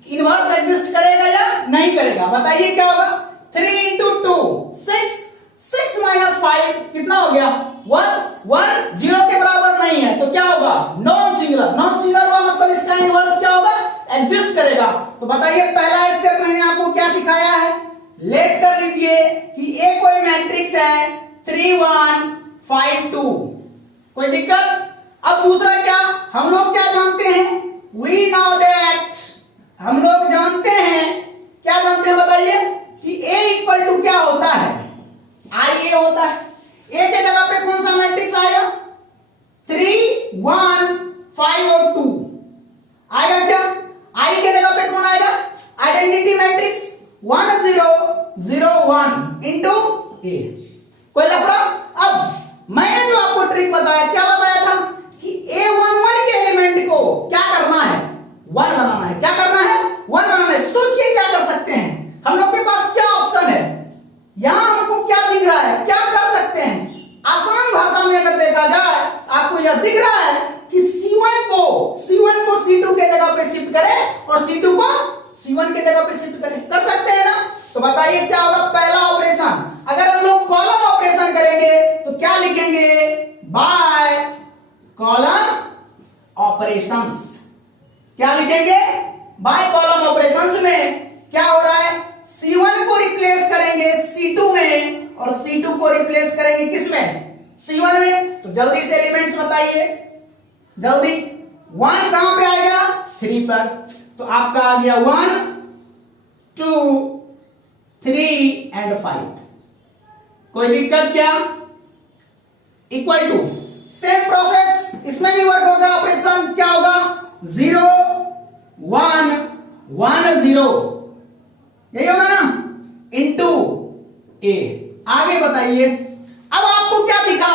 इनवर्स एग्जिस्ट करेगा या नहीं करेगा। बताइए क्या होगा, 3 इंटू 2 6, 6 माइनस 5 कितना हो गया 1, 1 0 के बराबर नहीं है तो क्या होगा नॉन सिंगुलर। नॉन सिंगुलर हुआ मतलब इसका इनवर्स क्या होगा, एग्जिस्ट करेगा। तो बताइए पहला स्टेप मैंने आपको क्या सिखाया है, लेट कर लीजिए कि ए कोई मैट्रिक्स है 3 1 5 2। कोई दिक्कत। अब दूसरा क्या, हम लोग क्या जानते हैं, वी नो दैट, हम लोग जानते हैं, क्या जानते हैं बताइए कि a इक्वल टू क्या होता है, आई ए होता है। a के जगह पे कौन सा मैट्रिक्स आएगा, 3 1 5 और 2 आएगा क्या। i के जगह पे कौन आएगा, आइडेंटिटी मैट्रिक्स 1 0 0 1 इंटू ए। कोई लफड़ा। अब मैंने जो आपको ट्रिक बताया, क्या बताया था कि A11 के एलिमेंट को क्या करना है, 1 बनाना है। क्या करना है, 1 बनाना है। सोचिए क्या कर सकते हैं, हम लोग के पास क्या ऑप्शन है, यहां हमको क्या दिख रहा है, क्या कर सकते हैं। आसान भाषा में अगर देखा जाए आपको यह दिख रहा है कि C1 को C2 के जगह पे शिफ्ट करें और C2 को C1 के जगह पे शिफ्ट करें। कर सकते हैं ना। तो बताइए क्या होगा पहला ऑपरेशन, अगर हम लोग कॉलम ऑपरेशन करेंगे तो क्या लिखेंगे, बाय कॉलम ऑपरेशंस। क्या लिखेंगे, बाय कॉलम ऑपरेशंस में क्या हो रहा है, C1 को रिप्लेस करेंगे C2 में और C2 को रिप्लेस करेंगे किसमें, C1 में। तो जल्दी से एलिमेंट्स बताइए, जल्दी। 1 कहां पे आएगा, 3 पर। तो आपका आ गया 1 2 3 एंड 5। कोई दिक्कत क्या, इक्वल टू सेम प्रोसेस इसमें भी वर्क होगा, ऑपरेशन क्या होगा 0 1 1 0 यही होगा ना इनटू ए। आगे बताइए, अब आपको क्या दिखा,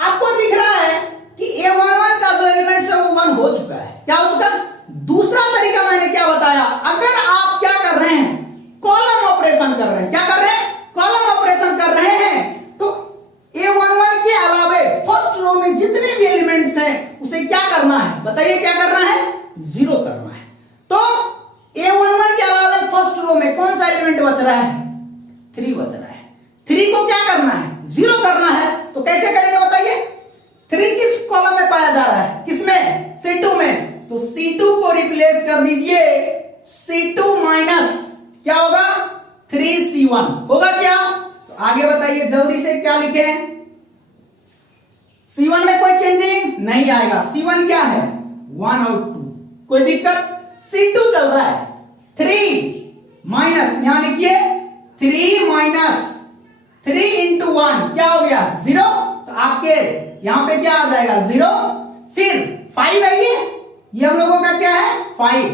आपको दिख रहा है कि A11 का जो एलिमेंट है वो 1 हो चुका है। क्या हो चुका है? दूसरा तरीका मैंने क्या बताया, अगर आप क्या कर रहे हैं कॉलम ऑपरेशन कर रहे हैं, क्या कर रहे हैं कॉलम ऑपरेशन कर रहे हैं, तो A11 के अलावे फर्स्ट रो में जितने भी एलिमेंट्स हैं उसे क्या करना है, बताइए क्या करना है 0 करना है। तो A11 के अलावे फर्स्ट रो में कौन सा एलिमेंट बच रहा है 3 बच रहा है, 3 को क्या करना है 0 करना है। तो कैसे करेंगे बताइए, 3 किस कॉलम में पाया जा रहा है, किसमें C2 में, तो C2 को रिप्लेस कर दीजिए C2 माइनस क्या होगा 3C1 होगा क्या। तो आगे बताइए जल्दी से क्या लिखे, C1 में कोई चेंजिंग नहीं आएगा, C1 क्या है 1 और 2, कोई दिक्कत। C2 चल रहा है 3 माइनस, यहां लिखिए 3 माइनस 3 इंटू 1 क्या हो गया 0, तो आपके यहां पे क्या आ जाएगा 0, फिर 5 है ये हम लोगों का क्या है 5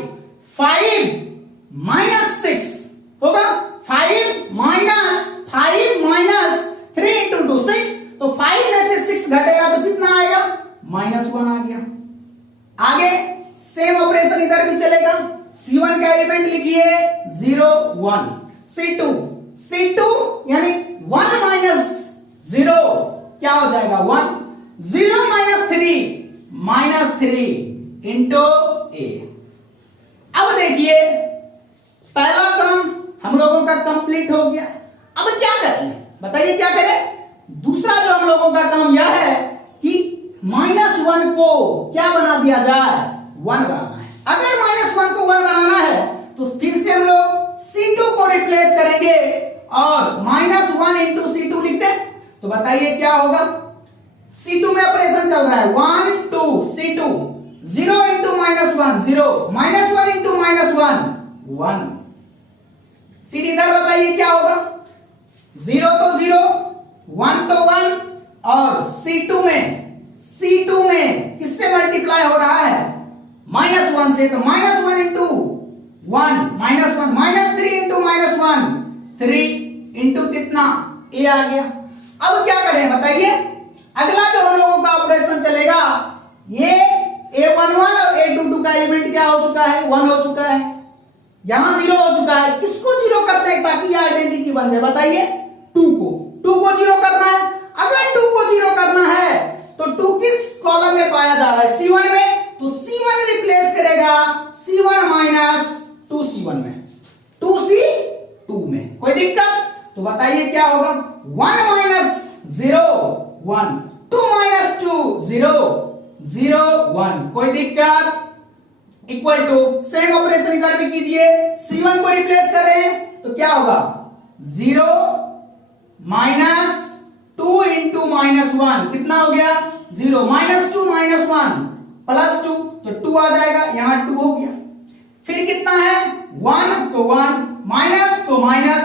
माइनस 6 होगा, 5 माइनस 3 इंटू 2 6, तो 5 में से 6 घटेगा तो कितना आएगा -1 आ गया। आगे सेम ऑपरेशन इधर भी चलेगा, C1 का एलिमेंट लिखिए 0 1, C2 यानी 1 माइनस 0 क्या हो जाएगा 1, 0 माइनस 3 इंटू ए। अब देखिए पहला काम हम लोगों का कंप्लीट हो गया, अब क्या करें बताइए क्या करें। दूसरा जो हम लोगों का काम यह है कि -1 को क्या बना दिया जाए 1 बनाना है। अगर -1 को 1 बनाना है तो फिर से हम लोग C2 को रिप्लेस करेंगे और -1 इंटू C2 लिखते हैं, तो बताइए क्या होगा, C2 में ऑपरेशन चल रहा है 1 2 C2, 0 इंटू -1 0, -1 इंटू -1 1, फिर इधर बताइए क्या होगा 0 तो 0 1 तो 1, और C2 में किससे मल्टीप्लाई हो रहा है -1 से, तो -1 इंटू 1 -1 -3 इंटू -1 3 इंटू कितना ए आ गया। अब क्या करें बताइए, अगला जो हम लोगों का ऑपरेशन चलेगा, ये A11 और A22 का एलिमेंट क्या हो चुका है 1 हो चुका है, यहां 0 हो चुका है, किसको 0 करते हैं ताकि ये आइडेंटिटी बन जाए बताइए 2 को 0 करना है। अगर 2 को 0 करना है तो 2 किस कॉलम में पाया जा रहा है C1 में, तो C1 रिप्लेस करेगा C1 माइनस 2C1 में 2C2 में, कोई दिक्कत। तो बताइए क्या होगा 1 माइनस 0 1, 2 माइनस 2 0 0 1, कोई दिक्कत, इक्वल टू सेम ऑपरेशन इधर भी कीजिए, C1 को रिप्लेस कर रहे हैं तो क्या होगा 0 माइनस 2 इंटू -1 कितना हो गया 0, -2 -1 +2 तो 2 आ जाएगा, यहां 2 हो गया, फिर कितना है 1 तो 1 माइनस तो माइनस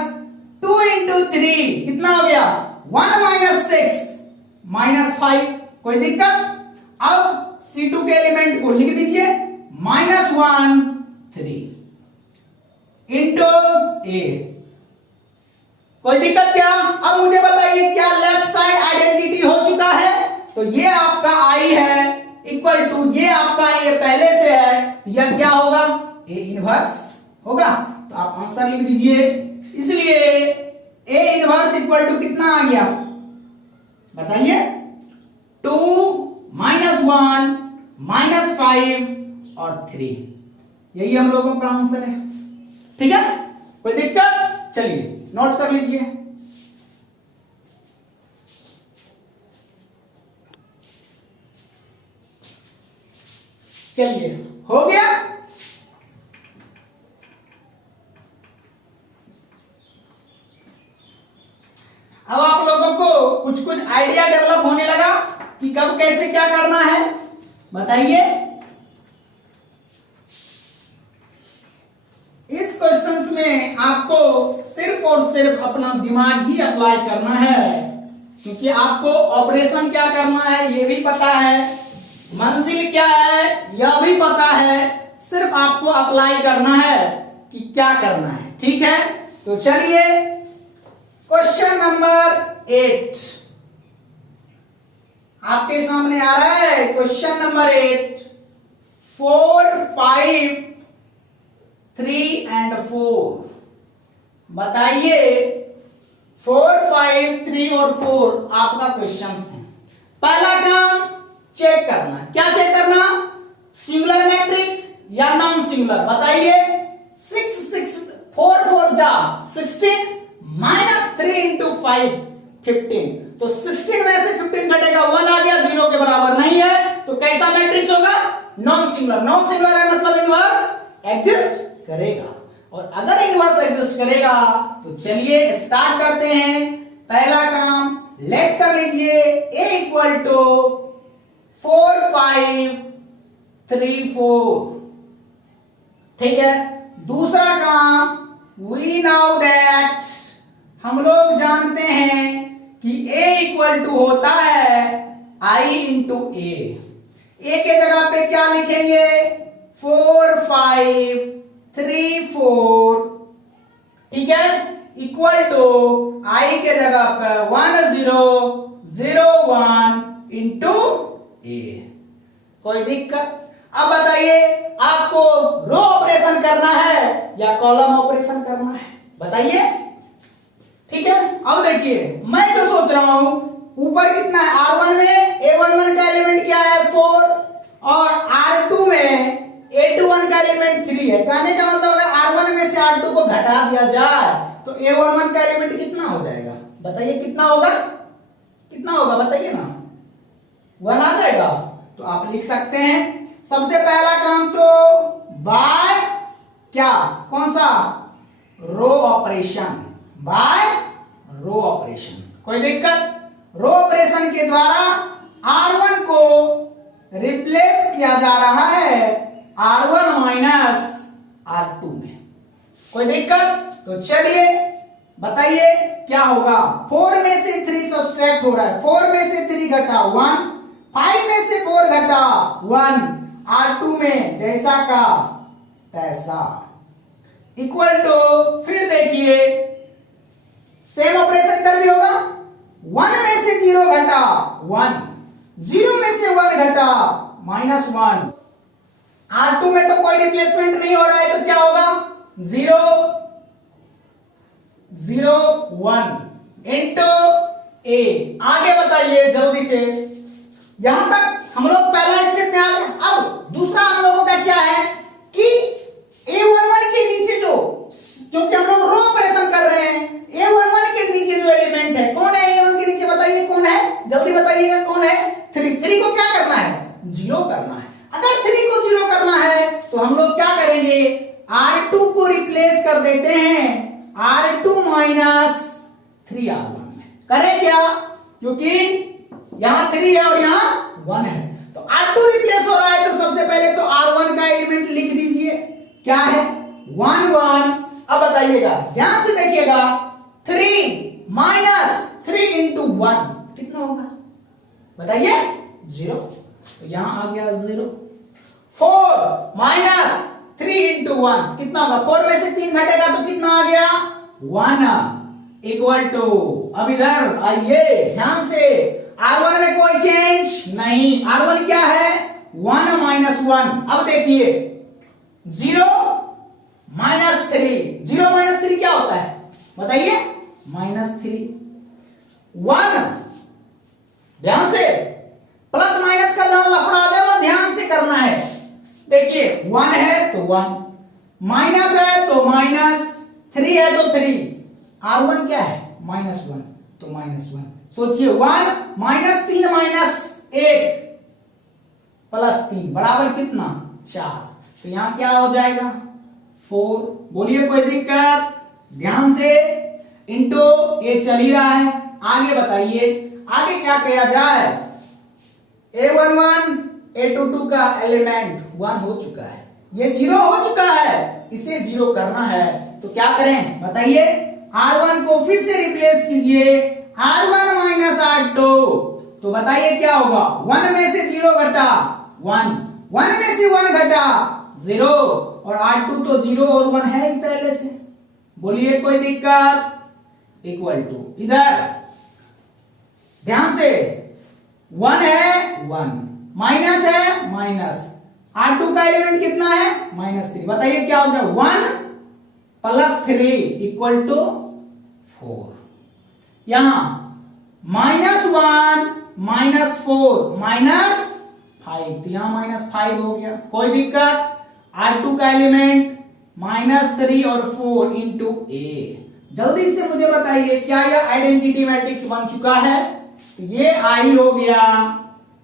2 इंटू 3 कितना हो गया 1 माइनस 6 -5, कोई दिक्कत। अब C2 के एलिमेंट को लिख दीजिए -1 3 इंटू ए, कोई दिक्कत क्या। अब मुझे बताइए क्या लेफ्ट साइड आइडेंटिटी हो चुका है, तो ये आपका आई है इक्वल टू ये आपका ये पहले से है, तो यह क्या होगा ए इनवर्स होगा, तो आप आंसर लिख दीजिए। इसलिए ए इनवर्स इक्वल टू कितना आ गया बताइए 2 -1 -5 और 3, यही हम लोगों का आंसर है, ठीक है कोई दिक्कत। चलिए नोट कर लीजिए, चलिए हो गया। अब आप लोगों को कुछ आइडिया डेवलप होने लगा कि कब कैसे क्या करना है, बताइए। इस क्वेश्चंस में आपको सिर्फ और सिर्फ अपना दिमाग ही अप्लाई करना है क्योंकि आपको ऑपरेशन क्या करना है ये भी पता है, मंजिल क्या है यह भी पता है, सिर्फ आपको अप्लाई करना है कि क्या करना है। ठीक है, तो चलिए क्वेश्चन नंबर 8 आपके सामने आ रहा है। Question number 8, 4, 5, 3 and 4। बताइए 4, 5, 3 और 4 आपका क्वेश्चन है। पहला काम चेक करना, क्या चेक करना, सिंगुलर मैट्रिक्स या नॉन सिंगुलर। बताइए 6, 6, 4, 4 जा 16 माइनस 3 इंटू 5 15। तो 16 में से 15 घटेगा 1 आ गया, 0 के बराबर नहीं है, तो कैसा मैट्रिक्स होगा, नॉन सिंगुलर। नॉन सिंगुलर है मतलब इनवर्स एग्जिस्ट करेगा, और अगर इनवर्स एग्जिस्ट करेगा तो चलिए स्टार्ट करते हैं। पहला काम लेट कर लीजिए, a इक्वल टू 4, 5, 3, 4। ठीक है, दूसरा काम वी नाउ दैट, हम लोग जानते हैं कि a इक्वल टू होता है i इंटू a के जगह पे क्या लिखेंगे, 4, 5, 3, 4। ठीक है, इक्वल टू i के जगह पर 1, 0, 0, 1 इंटू a। कोई दिक्कत? अब बताइए आपको रो ऑपरेशन करना है या कॉलम ऑपरेशन करना है, बताइए। ठीक है, अब देखिए मैं जो सोच रहा हूं, ऊपर कितना है, R1 में A11 का एलिमेंट क्या है 4, और R2 में A21 का एलिमेंट 3 है। कहने का मतलब अगर R1 में से R2 को घटा दिया जाए तो A11 का एलिमेंट कितना हो जाएगा, बताइए कितना होगा, कितना होगा बताइए ना, 1 आ जाएगा। तो आप लिख सकते हैं सबसे पहला काम तो बाय क्या, कौन सा, row operation, by row operation. कोई दिक्कत? रो ऑपरेशन के द्वारा R1 को रिप्लेस किया जा रहा है R1 माइनस R2 में। कोई दिक्कत? तो चलिए बताइए क्या होगा। 4 में से 3 सब्सट्रैक्ट हो रहा है, 4 में से 3 घटा 1, 5 में से 4 घटा 1, R2 में जैसा का तैसा, इक्वल टू, फिर देखिए सेम ऑपरेशन इधर भी होगा, 1 में से 0 घटा 1, 0 में से 1 घटा -1, R2 में तो कोई रिप्लेसमेंट नहीं हो रहा है, तो क्या होगा, 0, 0, 1 इंटू a। आगे बताइए जल्दी से, यहां तक हम लोग पहला स्टेप में आ गए। अब दूसरा हम लोगों का क्या है कि A11 के नीचे जो, क्योंकि हम लोग रो ऑपरेशन कर रहे हैं, A11 के नीचे जो एलिमेंट है, कौन है A11 के नीचे, बताइए कौन है, जल्दी बताइएगा कौन है, 3 को क्या करना है, 0 करना है। अगर 3 को 0 करना है तो हम लोग क्या करेंगे, R2 को रिप्लेस कर देते हैं R2 माइनस 3R1 में। करें क्या, क्योंकि यहां 3 है और यहां 1 है, तो R2 रिप्लेस हो रहा है, तो सबसे पहले तो R1 का एलिमेंट लिख दीजिए, क्या है 1, 1। अब बताइएगा, ध्यान से देखिएगा, 3 माइनस 3 इंटू 1 कितना होगा, बताइए 0, तो यहां आ गया 0। 4 माइनस 3 इंटू 1 कितना होगा, 4 में से 3 घटेगा तो कितना आ गया 1, इक्वल टू, अब इधर आइए ध्यान से, R1 में कोई चेंज नहीं, R1 क्या है 1 माइनस 1। अब देखिए 0 माइनस 3, 0 माइनस 3 क्या होता है बताइए, -3, 1 ध्यान से, प्लस माइनस का जहां लफड़ा आ जाए वो ध्यान से करना है। देखिए 1 है तो 1, माइनस है तो माइनस, 3 है तो 3, R1 क्या है -1 तो -1। सोचिए 1 माइनस 3 माइनस 1 प्लस 3 बराबर कितना 4, तो यहां क्या हो जाएगा 4। बोलिए कोई दिक्कत, ध्यान से, इंटू ये चल ही रहा है। आगे बताइए आगे क्या किया जाए, A11 A22 का एलिमेंट 1 हो चुका है, ये 0 हो चुका है, इसे 0 करना है, तो क्या करें बताइए, R1 को फिर से रिप्लेस कीजिए R1 माइनस R2, तो बताइए क्या होगा? 1 में से 0 घटा 1, 1 में से 1 घटा 0, और R2 तो 0 और 1 है ही पहले से। बोलिए कोई दिक्कत? इक्वल टू इधर ध्यान से 1 है 1, माइनस है माइनस, R2 का एलिमेंट कितना है? -3। बताइए क्या हो जाए? 1 + 3 = 4। यहां -1 -4 -5, तो यहां -5 हो गया। कोई दिक्कत? R2 का एलिमेंट -3 और 4 इंटू A। जल्दी से मुझे बताइए क्या यह आइडेंटिटी मैट्रिक्स बन चुका है? तो ये I हो गया,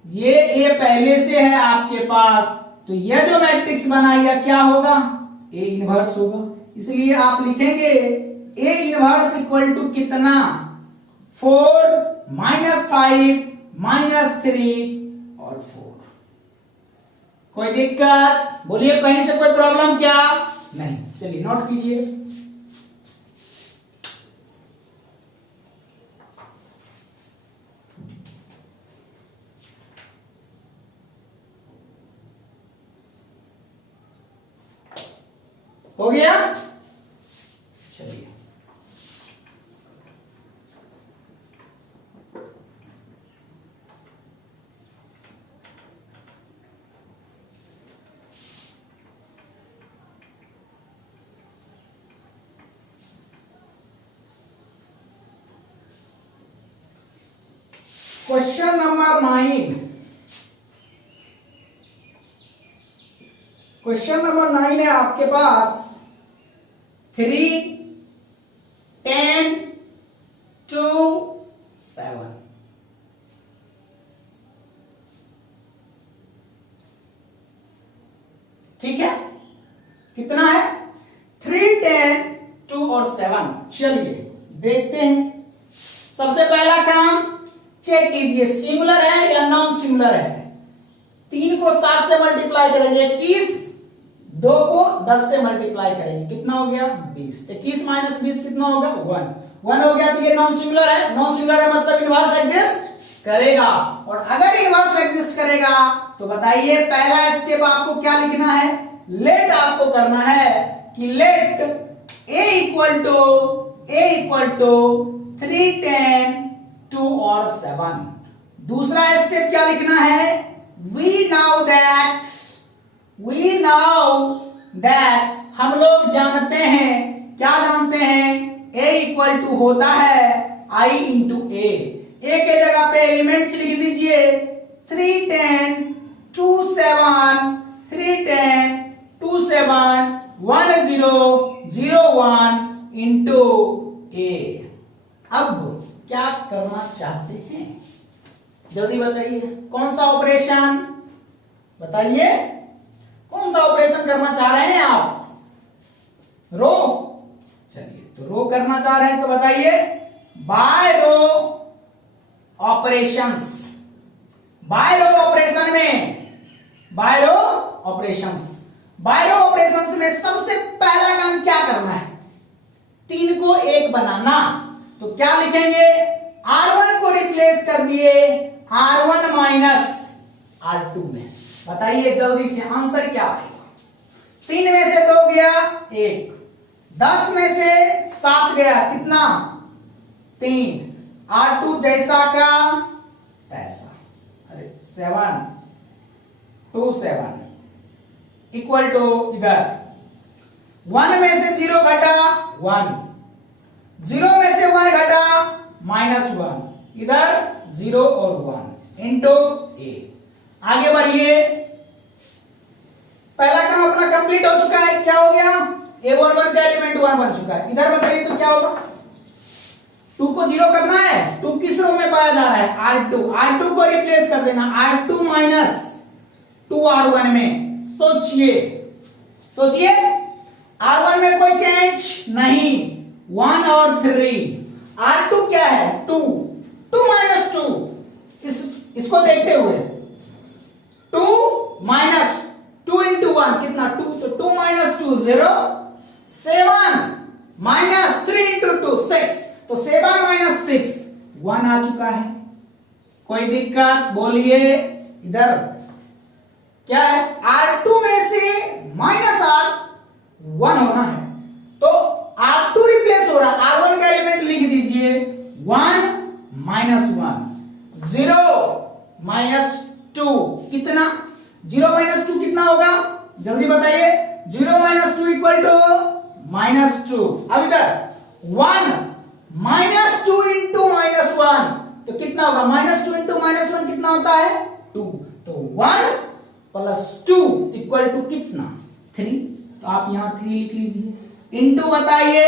ये A पहले से है आपके पास, तो यह जो मैट्रिक्स बना यह क्या होगा? A इनवर्स होगा। इसलिए आप लिखेंगे A इनवर्स इक्वल टू कितना? 4 -5 -3 और 4। कोई दिक्कत? बोलिए कहीं से कोई प्रॉब्लम क्या? नहीं। चलिए नोट कीजिए। हो गया? चलिए क्वेश्चन नंबर 9। क्वेश्चन नंबर 9 है आपके पास 3, 10, 2, 7। ठीक है? कितना है? 3, 10, 2 और 7। चलिए देखते हैं। सबसे पहला काम चेक कीजिए, सिंगुलर है या नॉन सिंगुलर है। 3 को 7 से मल्टीप्लाई करेंगे 21, 2 को 10 से मल्टीप्लाई करेंगे कितना हो गया? 20। 21 - 20 कितना होगा? 1 हो गया। तो ये नॉन सिंगुलर है। नॉन सिंगुलर है मतलब इनवर्स एग्जिस्ट करेगा, और अगर इनवर्स एग्जिस्ट करेगा तो बताइए पहला स्टेप आपको क्या लिखना है? लेट आपको करना है कि लेट A इक्वल टू 3, 10, 2 और 7। दूसरा स्टेप क्या लिखना है? We know that हम लोग जानते हैं, क्या जानते हैं? A इक्वल टू होता है I इंटू A। A के जगह पे एलिमेंट्स लिख दीजिए 3, 10, 2, 7, 3, 10, 2, 7, 1, 0, 0, 1 इंटू A। अब क्या करना चाहते हैं? जल्दी बताइए। कौन सा ऑपरेशन? बताइए कौन सा ऑपरेशन करना चाह रहे हैं आप? रो। चलिए तो रो करना चाह रहे हैं तो बताइए बाय रो ऑपरेशंस। बाय रो ऑपरेशन में सबसे पहला काम क्या करना है? 3 को 1 बनाना। तो क्या लिखेंगे? R1 को रिप्लेस कर दिए R1 माइनस R2 में। बताइए जल्दी से आंसर क्या आएगा? 3 में से 2 गया 1, 10 में से 7 गया कितना? 3, R2 जैसा का तैसा। अरे 7, 2, 7 इक्वल टू इधर 1 में से 0 घटा 1, 0 में से 1 घटा -1, इधर 0 और 1 इंटू A। आगे बढ़िए। पहला काम अपना कंप्लीट हो चुका है। क्या हो गया? A11 का एलिमेंट 1 बन चुका है। इधर बताइए तो क्या होगा? 2 को 0 करना है। 2 किस रो में पाया जा रहा है? R2 को रिप्लेस कर देना R2 माइनस 2R1 में। सोचिए R1 में कोई चेंज नहीं, 1 और 3। R2 क्या है? 2 माइनस 2। इसको देखते हुए 2 माइनस 2 इंटू 1 कितना? 2। तो 2 माइनस 2 0, 7 माइनस 3 इंटू 2 6, तो 7 माइनस 6 1 आ चुका है। कोई दिक्कत बोलिए। इधर क्या है, R2 में से -R 1 होना है, तो R2 रिप्लेस हो रहा है, R1 का एलिमेंट लिख दीजिए 1 -1 0 -2 कितना, 0 -2 कितना होगा जल्दी बताइए। 0 -2 इक्वल टू -2। अब इधर 1 -2 इंटू -1 तो कितना होगा, -2 इंटू -1 कितना होता है 2, तो 1 + 2 इक्वल टू कितना 3, तो आप यहां 3 लिख लीजिए इंटू बताइए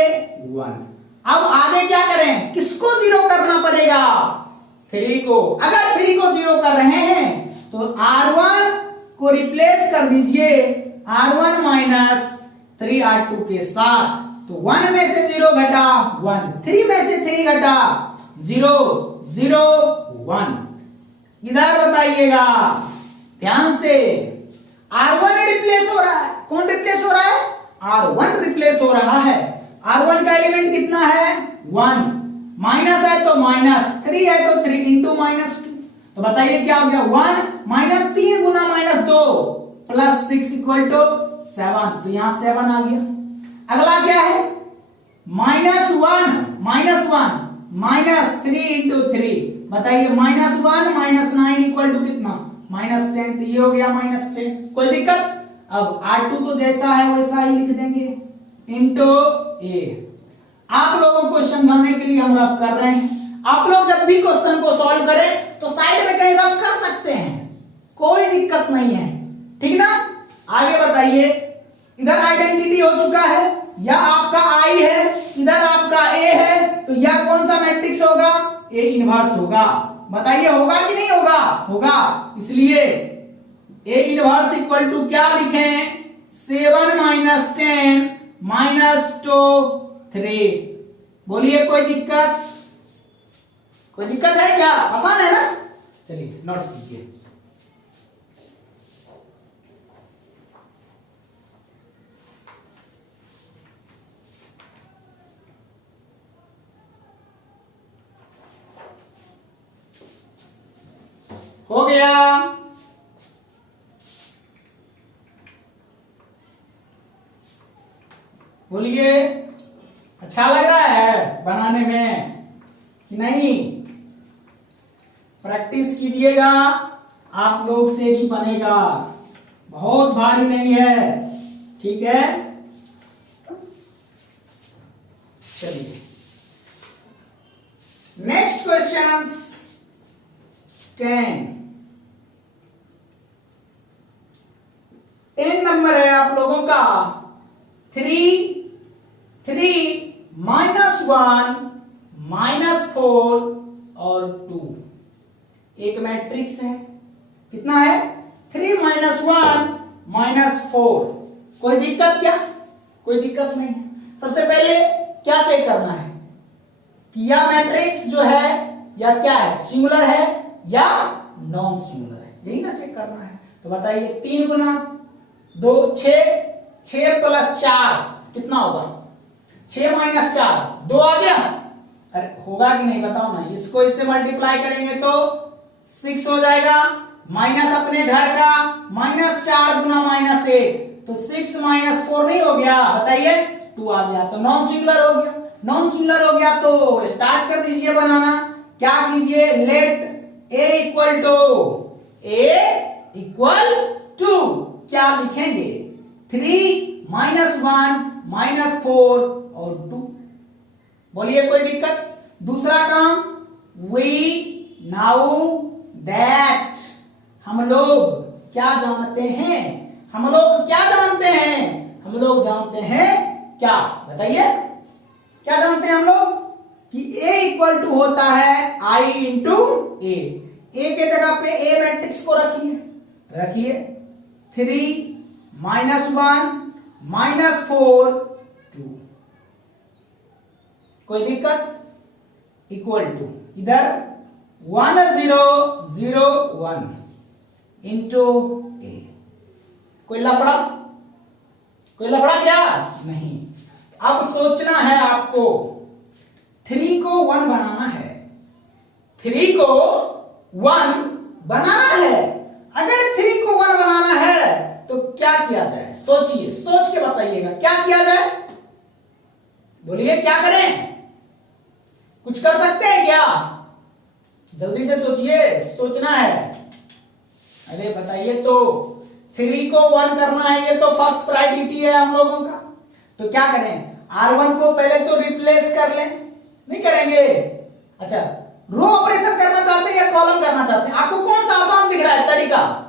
1। अब आगे क्या करें, किसको 0 करना पड़ेगा, 3 को। अगर 3 को 0 कर रहे हैं तो R1 को रिप्लेस कर दीजिए R1 - 3R2 के साथ, तो 1 में से 0 घटा 1, 3 में से 3 घटा 0 0 1। इधर बताइएगा ध्यान से, R1 रिप्लेस हो रहा है, कौन रिप्लेस हो रहा है, R1 रिप्लेस हो रहा है। R1 का एलिमेंट कितना है 1, माइनस है तो माइनस, 3 है तो 3 इंटू -2, तो बताइए क्या हो गया 1 -3 गुना -2 + 6 इक्वल टू 7, तो यहां 7 आ गया। अगला क्या है -1 -3 इंटू 3, बताइए -1 -9 इक्वल टू कितना -10, तो ये हो गया -10। कोई दिक्कत, अब R2 तो जैसा है वैसा ही लिख देंगे इंटू A। आप लोगों को समझाने के लिए हम रफ कर रहे हैं, आप लोग जब भी क्वेश्चन को सॉल्व करें तो साइड में कहीं रफ कर सकते हैं, कोई दिक्कत नहीं है, ठीक ना। आगे बताइए, इधर आइडेंटिटी हो चुका है, या आपका I है, इधर आपका A है, तो यह कौन सा मैट्रिक्स होगा, A इनवर्स होगा। बताइए होगा कि नहीं होगा, होगा, इसलिए A इनवर्स इक्वल टू क्या लिखें 7 - 10 - 2 3। बोलिए कोई दिक्कत, कोई दिक्कत है क्या, आसान है ना, चलिए नोट कीजिए। हो गया, बोलिए अच्छा लग रहा है बनाने में कि नहीं, प्रैक्टिस कीजिएगा, आप लोग से भी बनेगा, बहुत भारी नहीं है, ठीक है। चलिए नेक्स्ट क्वेश्चन 10 नंबर है आप लोगों का, 3 -1 -4 और 2 एक मैट्रिक्स है, कितना है 3 -1 -4। कोई दिक्कत क्या, कोई दिक्कत नहीं। सबसे पहले क्या चेक करना है कि यह मैट्रिक्स जो है या क्या है, सिंगुलर है या नॉन सिंगुलर है, यही ना चेक करना है। तो बताइए 3 गुना 2 6 + 4 कितना होगा, 6 - 4 2 आ गया, अरे होगा कि नहीं बताओ ना, इसको इससे मल्टीप्लाई करेंगे तो 6 हो जाएगा, माइनस अपने घर का -4 गुना -1, तो 6 - 4 नहीं हो गया, बताइए 2 आ गया, तो नॉन सिंगुलर हो गया। नॉन सिंगुलर हो गया तो स्टार्ट कर दीजिए बनाना, क्या कीजिए, लेट A इक्वल टू क्या लिखेंगे 3 -1 -4 और 2। बोलिए कोई दिक्कत। दूसरा काम, वी नाउ दैट, हम लोग क्या जानते हैं, हम लोग क्या जानते हैं, हम लोग जानते हैं क्या, बताइए क्या जानते हैं हम लोग कि A इक्वल टू होता है I इंटू A। A के जगह पे A मैट्रिक्स को रखिए 3 -1 -4 2। कोई दिक्कत, इक्वल टू इधर 1 0 0 1 इंटू A। कोई लफड़ा, कोई लफड़ा क्या नहीं। अब सोचना है आपको, 3 को 1 बनाना है, 3 को 1 बनाना है। अगर 3 को 1 बनाना है तो क्या किया जाए? सोचिए, सोच के बताइएगा क्या किया जाए। बोलिए क्या करें? कुछ कर सकते हैं क्या? जल्दी से सोचिए, सोचना है। अरे बताइए तो। 3 को 1 करना है, ये तो फर्स्ट प्रायोरिटी है हम लोगों का। तो क्या करें? R1 को पहले तो रिप्लेस कर लें। नहीं करेंगे? अच्छा, रो ऑपरेशन करना चाहते हैं या कॉलम करना चाहते हैं? आपको कौन सा आसान दिख रहा है तरीका?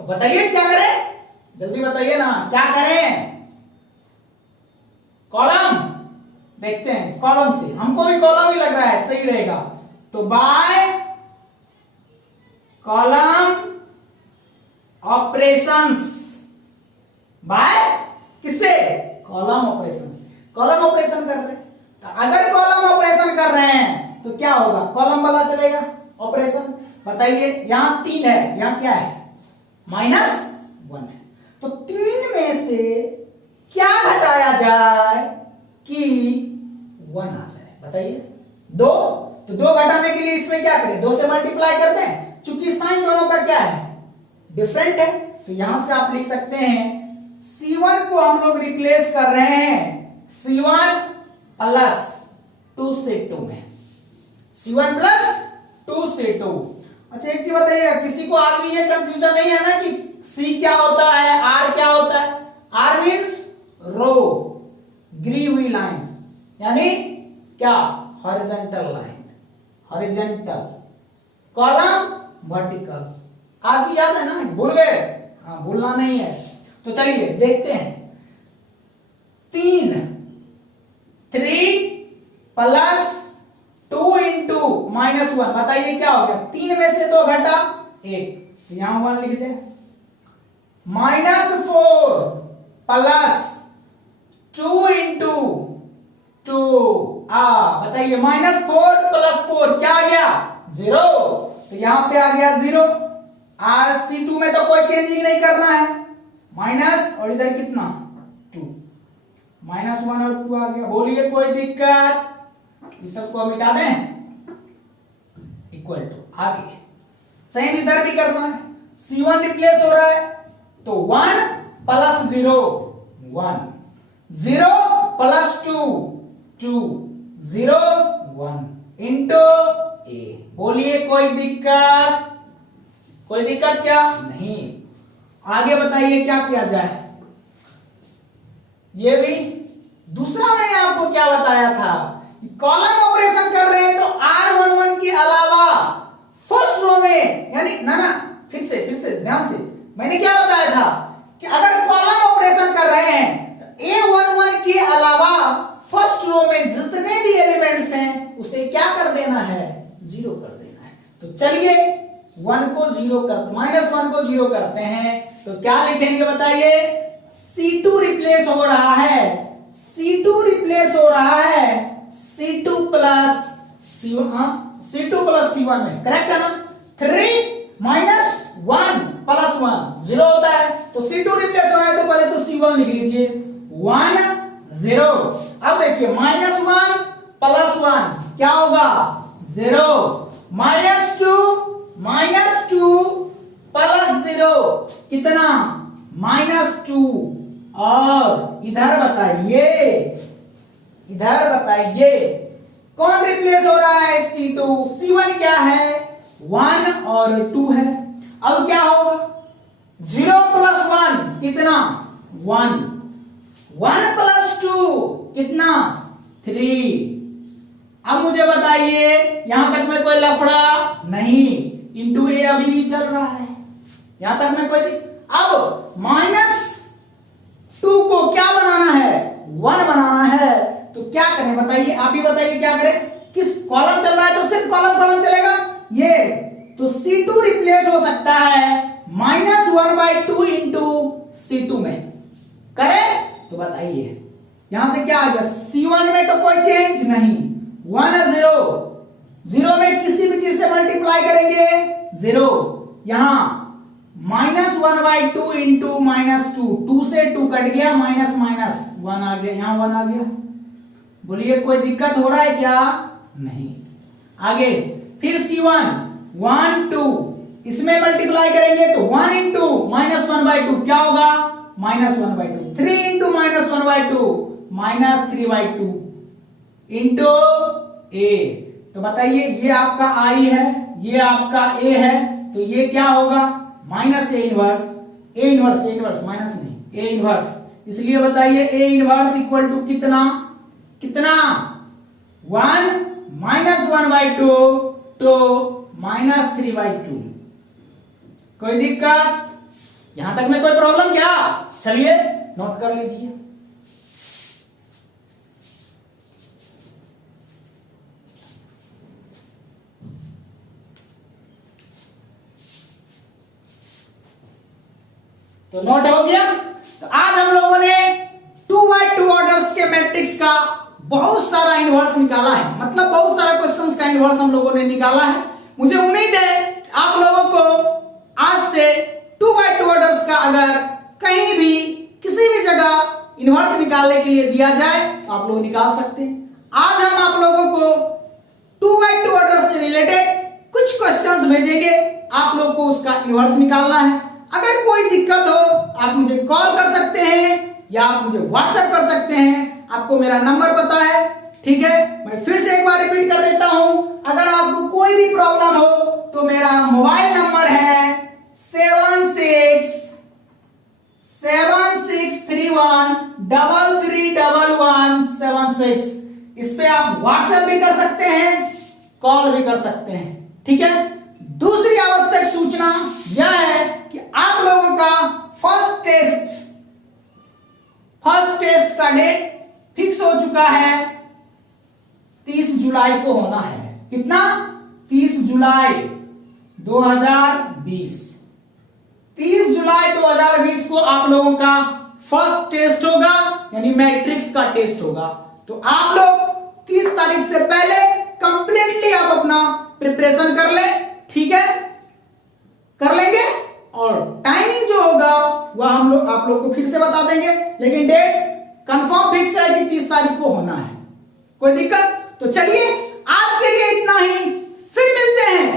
तो बताइए क्या करें? जल्दी बताइए ना, क्या करें? कॉलम देखते हैं, कॉलम से। हमको भी कॉलम ही लग रहा है, सही रहेगा। तो बाय कॉलम ऑपरेशंस, बाय किससे? Column operations. कॉलम ऑपरेशन कर रहे हैं, तो अगर कॉलम ऑपरेशन कर रहे हैं तो क्या होगा? कॉलम वाला चलेगा ऑपरेशन। बताइए, यहां 3 है, यहां क्या है? -1 है। तो 3 में से क्या घटाया जाए कि 1 आ जाए? बताइए। 2, तो 2 घटाने के लिए इसमें क्या करें? 2 से मल्टीप्लाई करते हैं, चूंकि साइन दोनों का क्या है? डिफरेंट है। तो यहां से आप लिख सकते हैं C1 को हम लोग रिप्लेस कर रहे हैं C1 प्लस 2 से 2 में। C1 प्लस 2 से 2। अच्छा एक चीज बताइएगा, किसी को आज भी ये कंफ्यूजन नहीं है ना कि C क्या होता है, R क्या होता है? R मीन्स रो, गिरी हुई लाइन, यानी क्या? Horizontal line, horizontal. Column vertical. आज भी याद है ना? भूल गए? हाँ, भूलना नहीं है। तो चलिए देखते हैं। 3 प्लस 2 इंटू -1, बताइए क्या हो गया? 3 में से 2 घटा 1, यहां 1 लिख दे। -4 प्लस 2 इंटू 2, बताइए -4 प्लस 4 क्या आ गया? 0। तो यहां पे आ गया 0। C2 में तो कोई चेंजिंग नहीं करना है, माइनस, और इधर कितना? 2, -1 और 2 आ गया। बोलिए कोई दिक्कत? इस सबको मिटा दें, इक्वल टू, आगे सेम इधर भी करना है। C1 रिप्लेस हो रहा है तो 1 प्लस 0, 1, 0 प्लस 2, 2, 0, 1 इंटू A। बोलिए कोई दिक्कत? कोई दिक्कत क्या? नहीं। आगे बताइए क्या किया जाए? ये भी दूसरा मैंने आपको क्या बताया था, कॉलम ऑपरेशन कर रहे हैं तो R11 के अलावा फर्स्ट रो में, यानी ना फिर से ध्यान से, मैंने क्या बताया था कि अगर कॉलम ऑपरेशन कर रहे हैं तो A11 के अलावा फर्स्ट रो में जितने भी एलिमेंट्स हैं उसे क्या कर देना है? 0 कर देना है। तो चलिए 1 को 0 करते, -1 को 0 करते हैं तो क्या लिखेंगे बताइए? C2 रिप्लेस हो रहा है, C2 रिप्लेस हो रहा है C2 प्लस C1 में, करेक्ट है ना? 3 -1 प्लस 1 0 होता है, तो C2 रिप्लेस हो रहा है तो पहले तो C1 लिख लीजिए, 1 0। अब देखिए -1 प्लस 1 क्या होगा? 0, -2 प्लस 0 कितना? -2। और इधर बताइए कौन रिप्लेस हो रहा है? C2। C1 क्या है? 1 और 2 है। अब क्या होगा? 0 प्लस 1 कितना? 1, 1 प्लस 2 कितना? 3। अब मुझे बताइए यहां तक में कोई लफड़ा नहीं, इंटू A अभी भी चल रहा है, यहां तक में कोई। अब -2 को क्या बनाना है? 1 बनाना है। तो क्या करें बताइए? आप ही बताइए क्या करें? किस कॉलम चल रहा है तो सिर्फ कॉलम चलेगा ये, तो C2 रिप्लेस हो सकता है -1/2 इंटू C2 में, करें? तो बताइए यहां से क्या आ गया? C1 में तो कोई चेंज नहीं, 1 0, 0 में किसी भी चीज से मल्टीप्लाई करेंगे 0। यहां -1/2 इंटू -2, 2 से 2 कट गया, माइनस 1 आ गया, यहां 1 आ गया। बोलिए कोई दिक्कत हो रहा है क्या? नहीं। आगे फिर C1 1 2, इसमें मल्टीप्लाई करेंगे तो 1 इंटू -1/2 क्या होगा, -1/2। 3 इंटू -1/2 -3/2 इंटू A। तो बताइए ये आपका I है, ये आपका A है, तो ये क्या होगा minus A inverse, A inverse minus नहीं, A इनवर्स। इसलिए बताइए A इनवर्स इक्वल टू कितना, 1 -1/2 to -3/2। कोई दिक्कत यहां तक में, कोई प्रॉब्लम क्या? चलिए नोट कर लीजिए। तो नोट हो गया। तो आज हम लोगों ने 2x2 ऑर्डर्स के मैट्रिक्स का बहुत सारा इनवर्स निकाला है, मतलब बहुत सारा क्वेश्चंस का इनवर्स हम लोगों ने निकाला है। मुझे उम्मीद है आप लोगों को आज से 2x2 ऑर्डर्स का अगर कहीं भी किसी भी जगह इनवर्स निकालने के लिए दिया जाए तो आप लोग निकाल सकते हैं। आज हम आप लोगों को 2x2 ऑर्डर से रिलेटेड कुछ क्वेश्चंस भेजेंगे, आप लोग को उसका इनवर्स निकालना है। अगर कोई दिक्कत हो आप मुझे कॉल कर सकते हैं या आप मुझे व्हाट्सएप कर सकते हैं, आपको मेरा नंबर पता है, ठीक है। मैं फिर से एक बार रिपीट कर देता हूं, अगर आपको कोई भी प्रॉब्लम हो तो मेरा मोबाइल नंबर है 7631331176। इस पे आप व्हाट्सएप भी कर सकते हैं, कॉल भी कर सकते हैं, ठीक है। दूसरी आवश्यक सूचना यह है कि आप लोगों का फर्स्ट टेस्ट का डेट फिक्स हो चुका है, 30 जुलाई को होना है। कितना? 30 जुलाई 2020। 30 जुलाई 2020 को आप लोगों का फर्स्ट टेस्ट होगा, यानी मैट्रिक्स का टेस्ट होगा। तो आप लोग 30 तारीख से पहले कंप्लीटली आप अपना प्रिपरेशन कर ले, ठीक है, कर लेंगे। और टाइमिंग जो होगा वह हम लोग आप लोग को फिर से बता देंगे, लेकिन डेट कंफर्म फिक्स है कि 30 तारीख को होना है। कोई दिक्कत? तो चलिए आज के लिए इतना ही, फिर मिलते हैं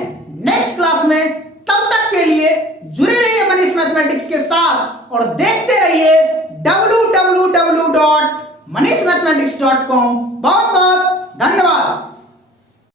नेक्स्ट क्लास में। तब तक के लिए जुड़े रहिए मनीष मैथमेटिक्स के साथ और देखते रहिए www.manishmathematics.com। बहुत बहुत धन्यवाद।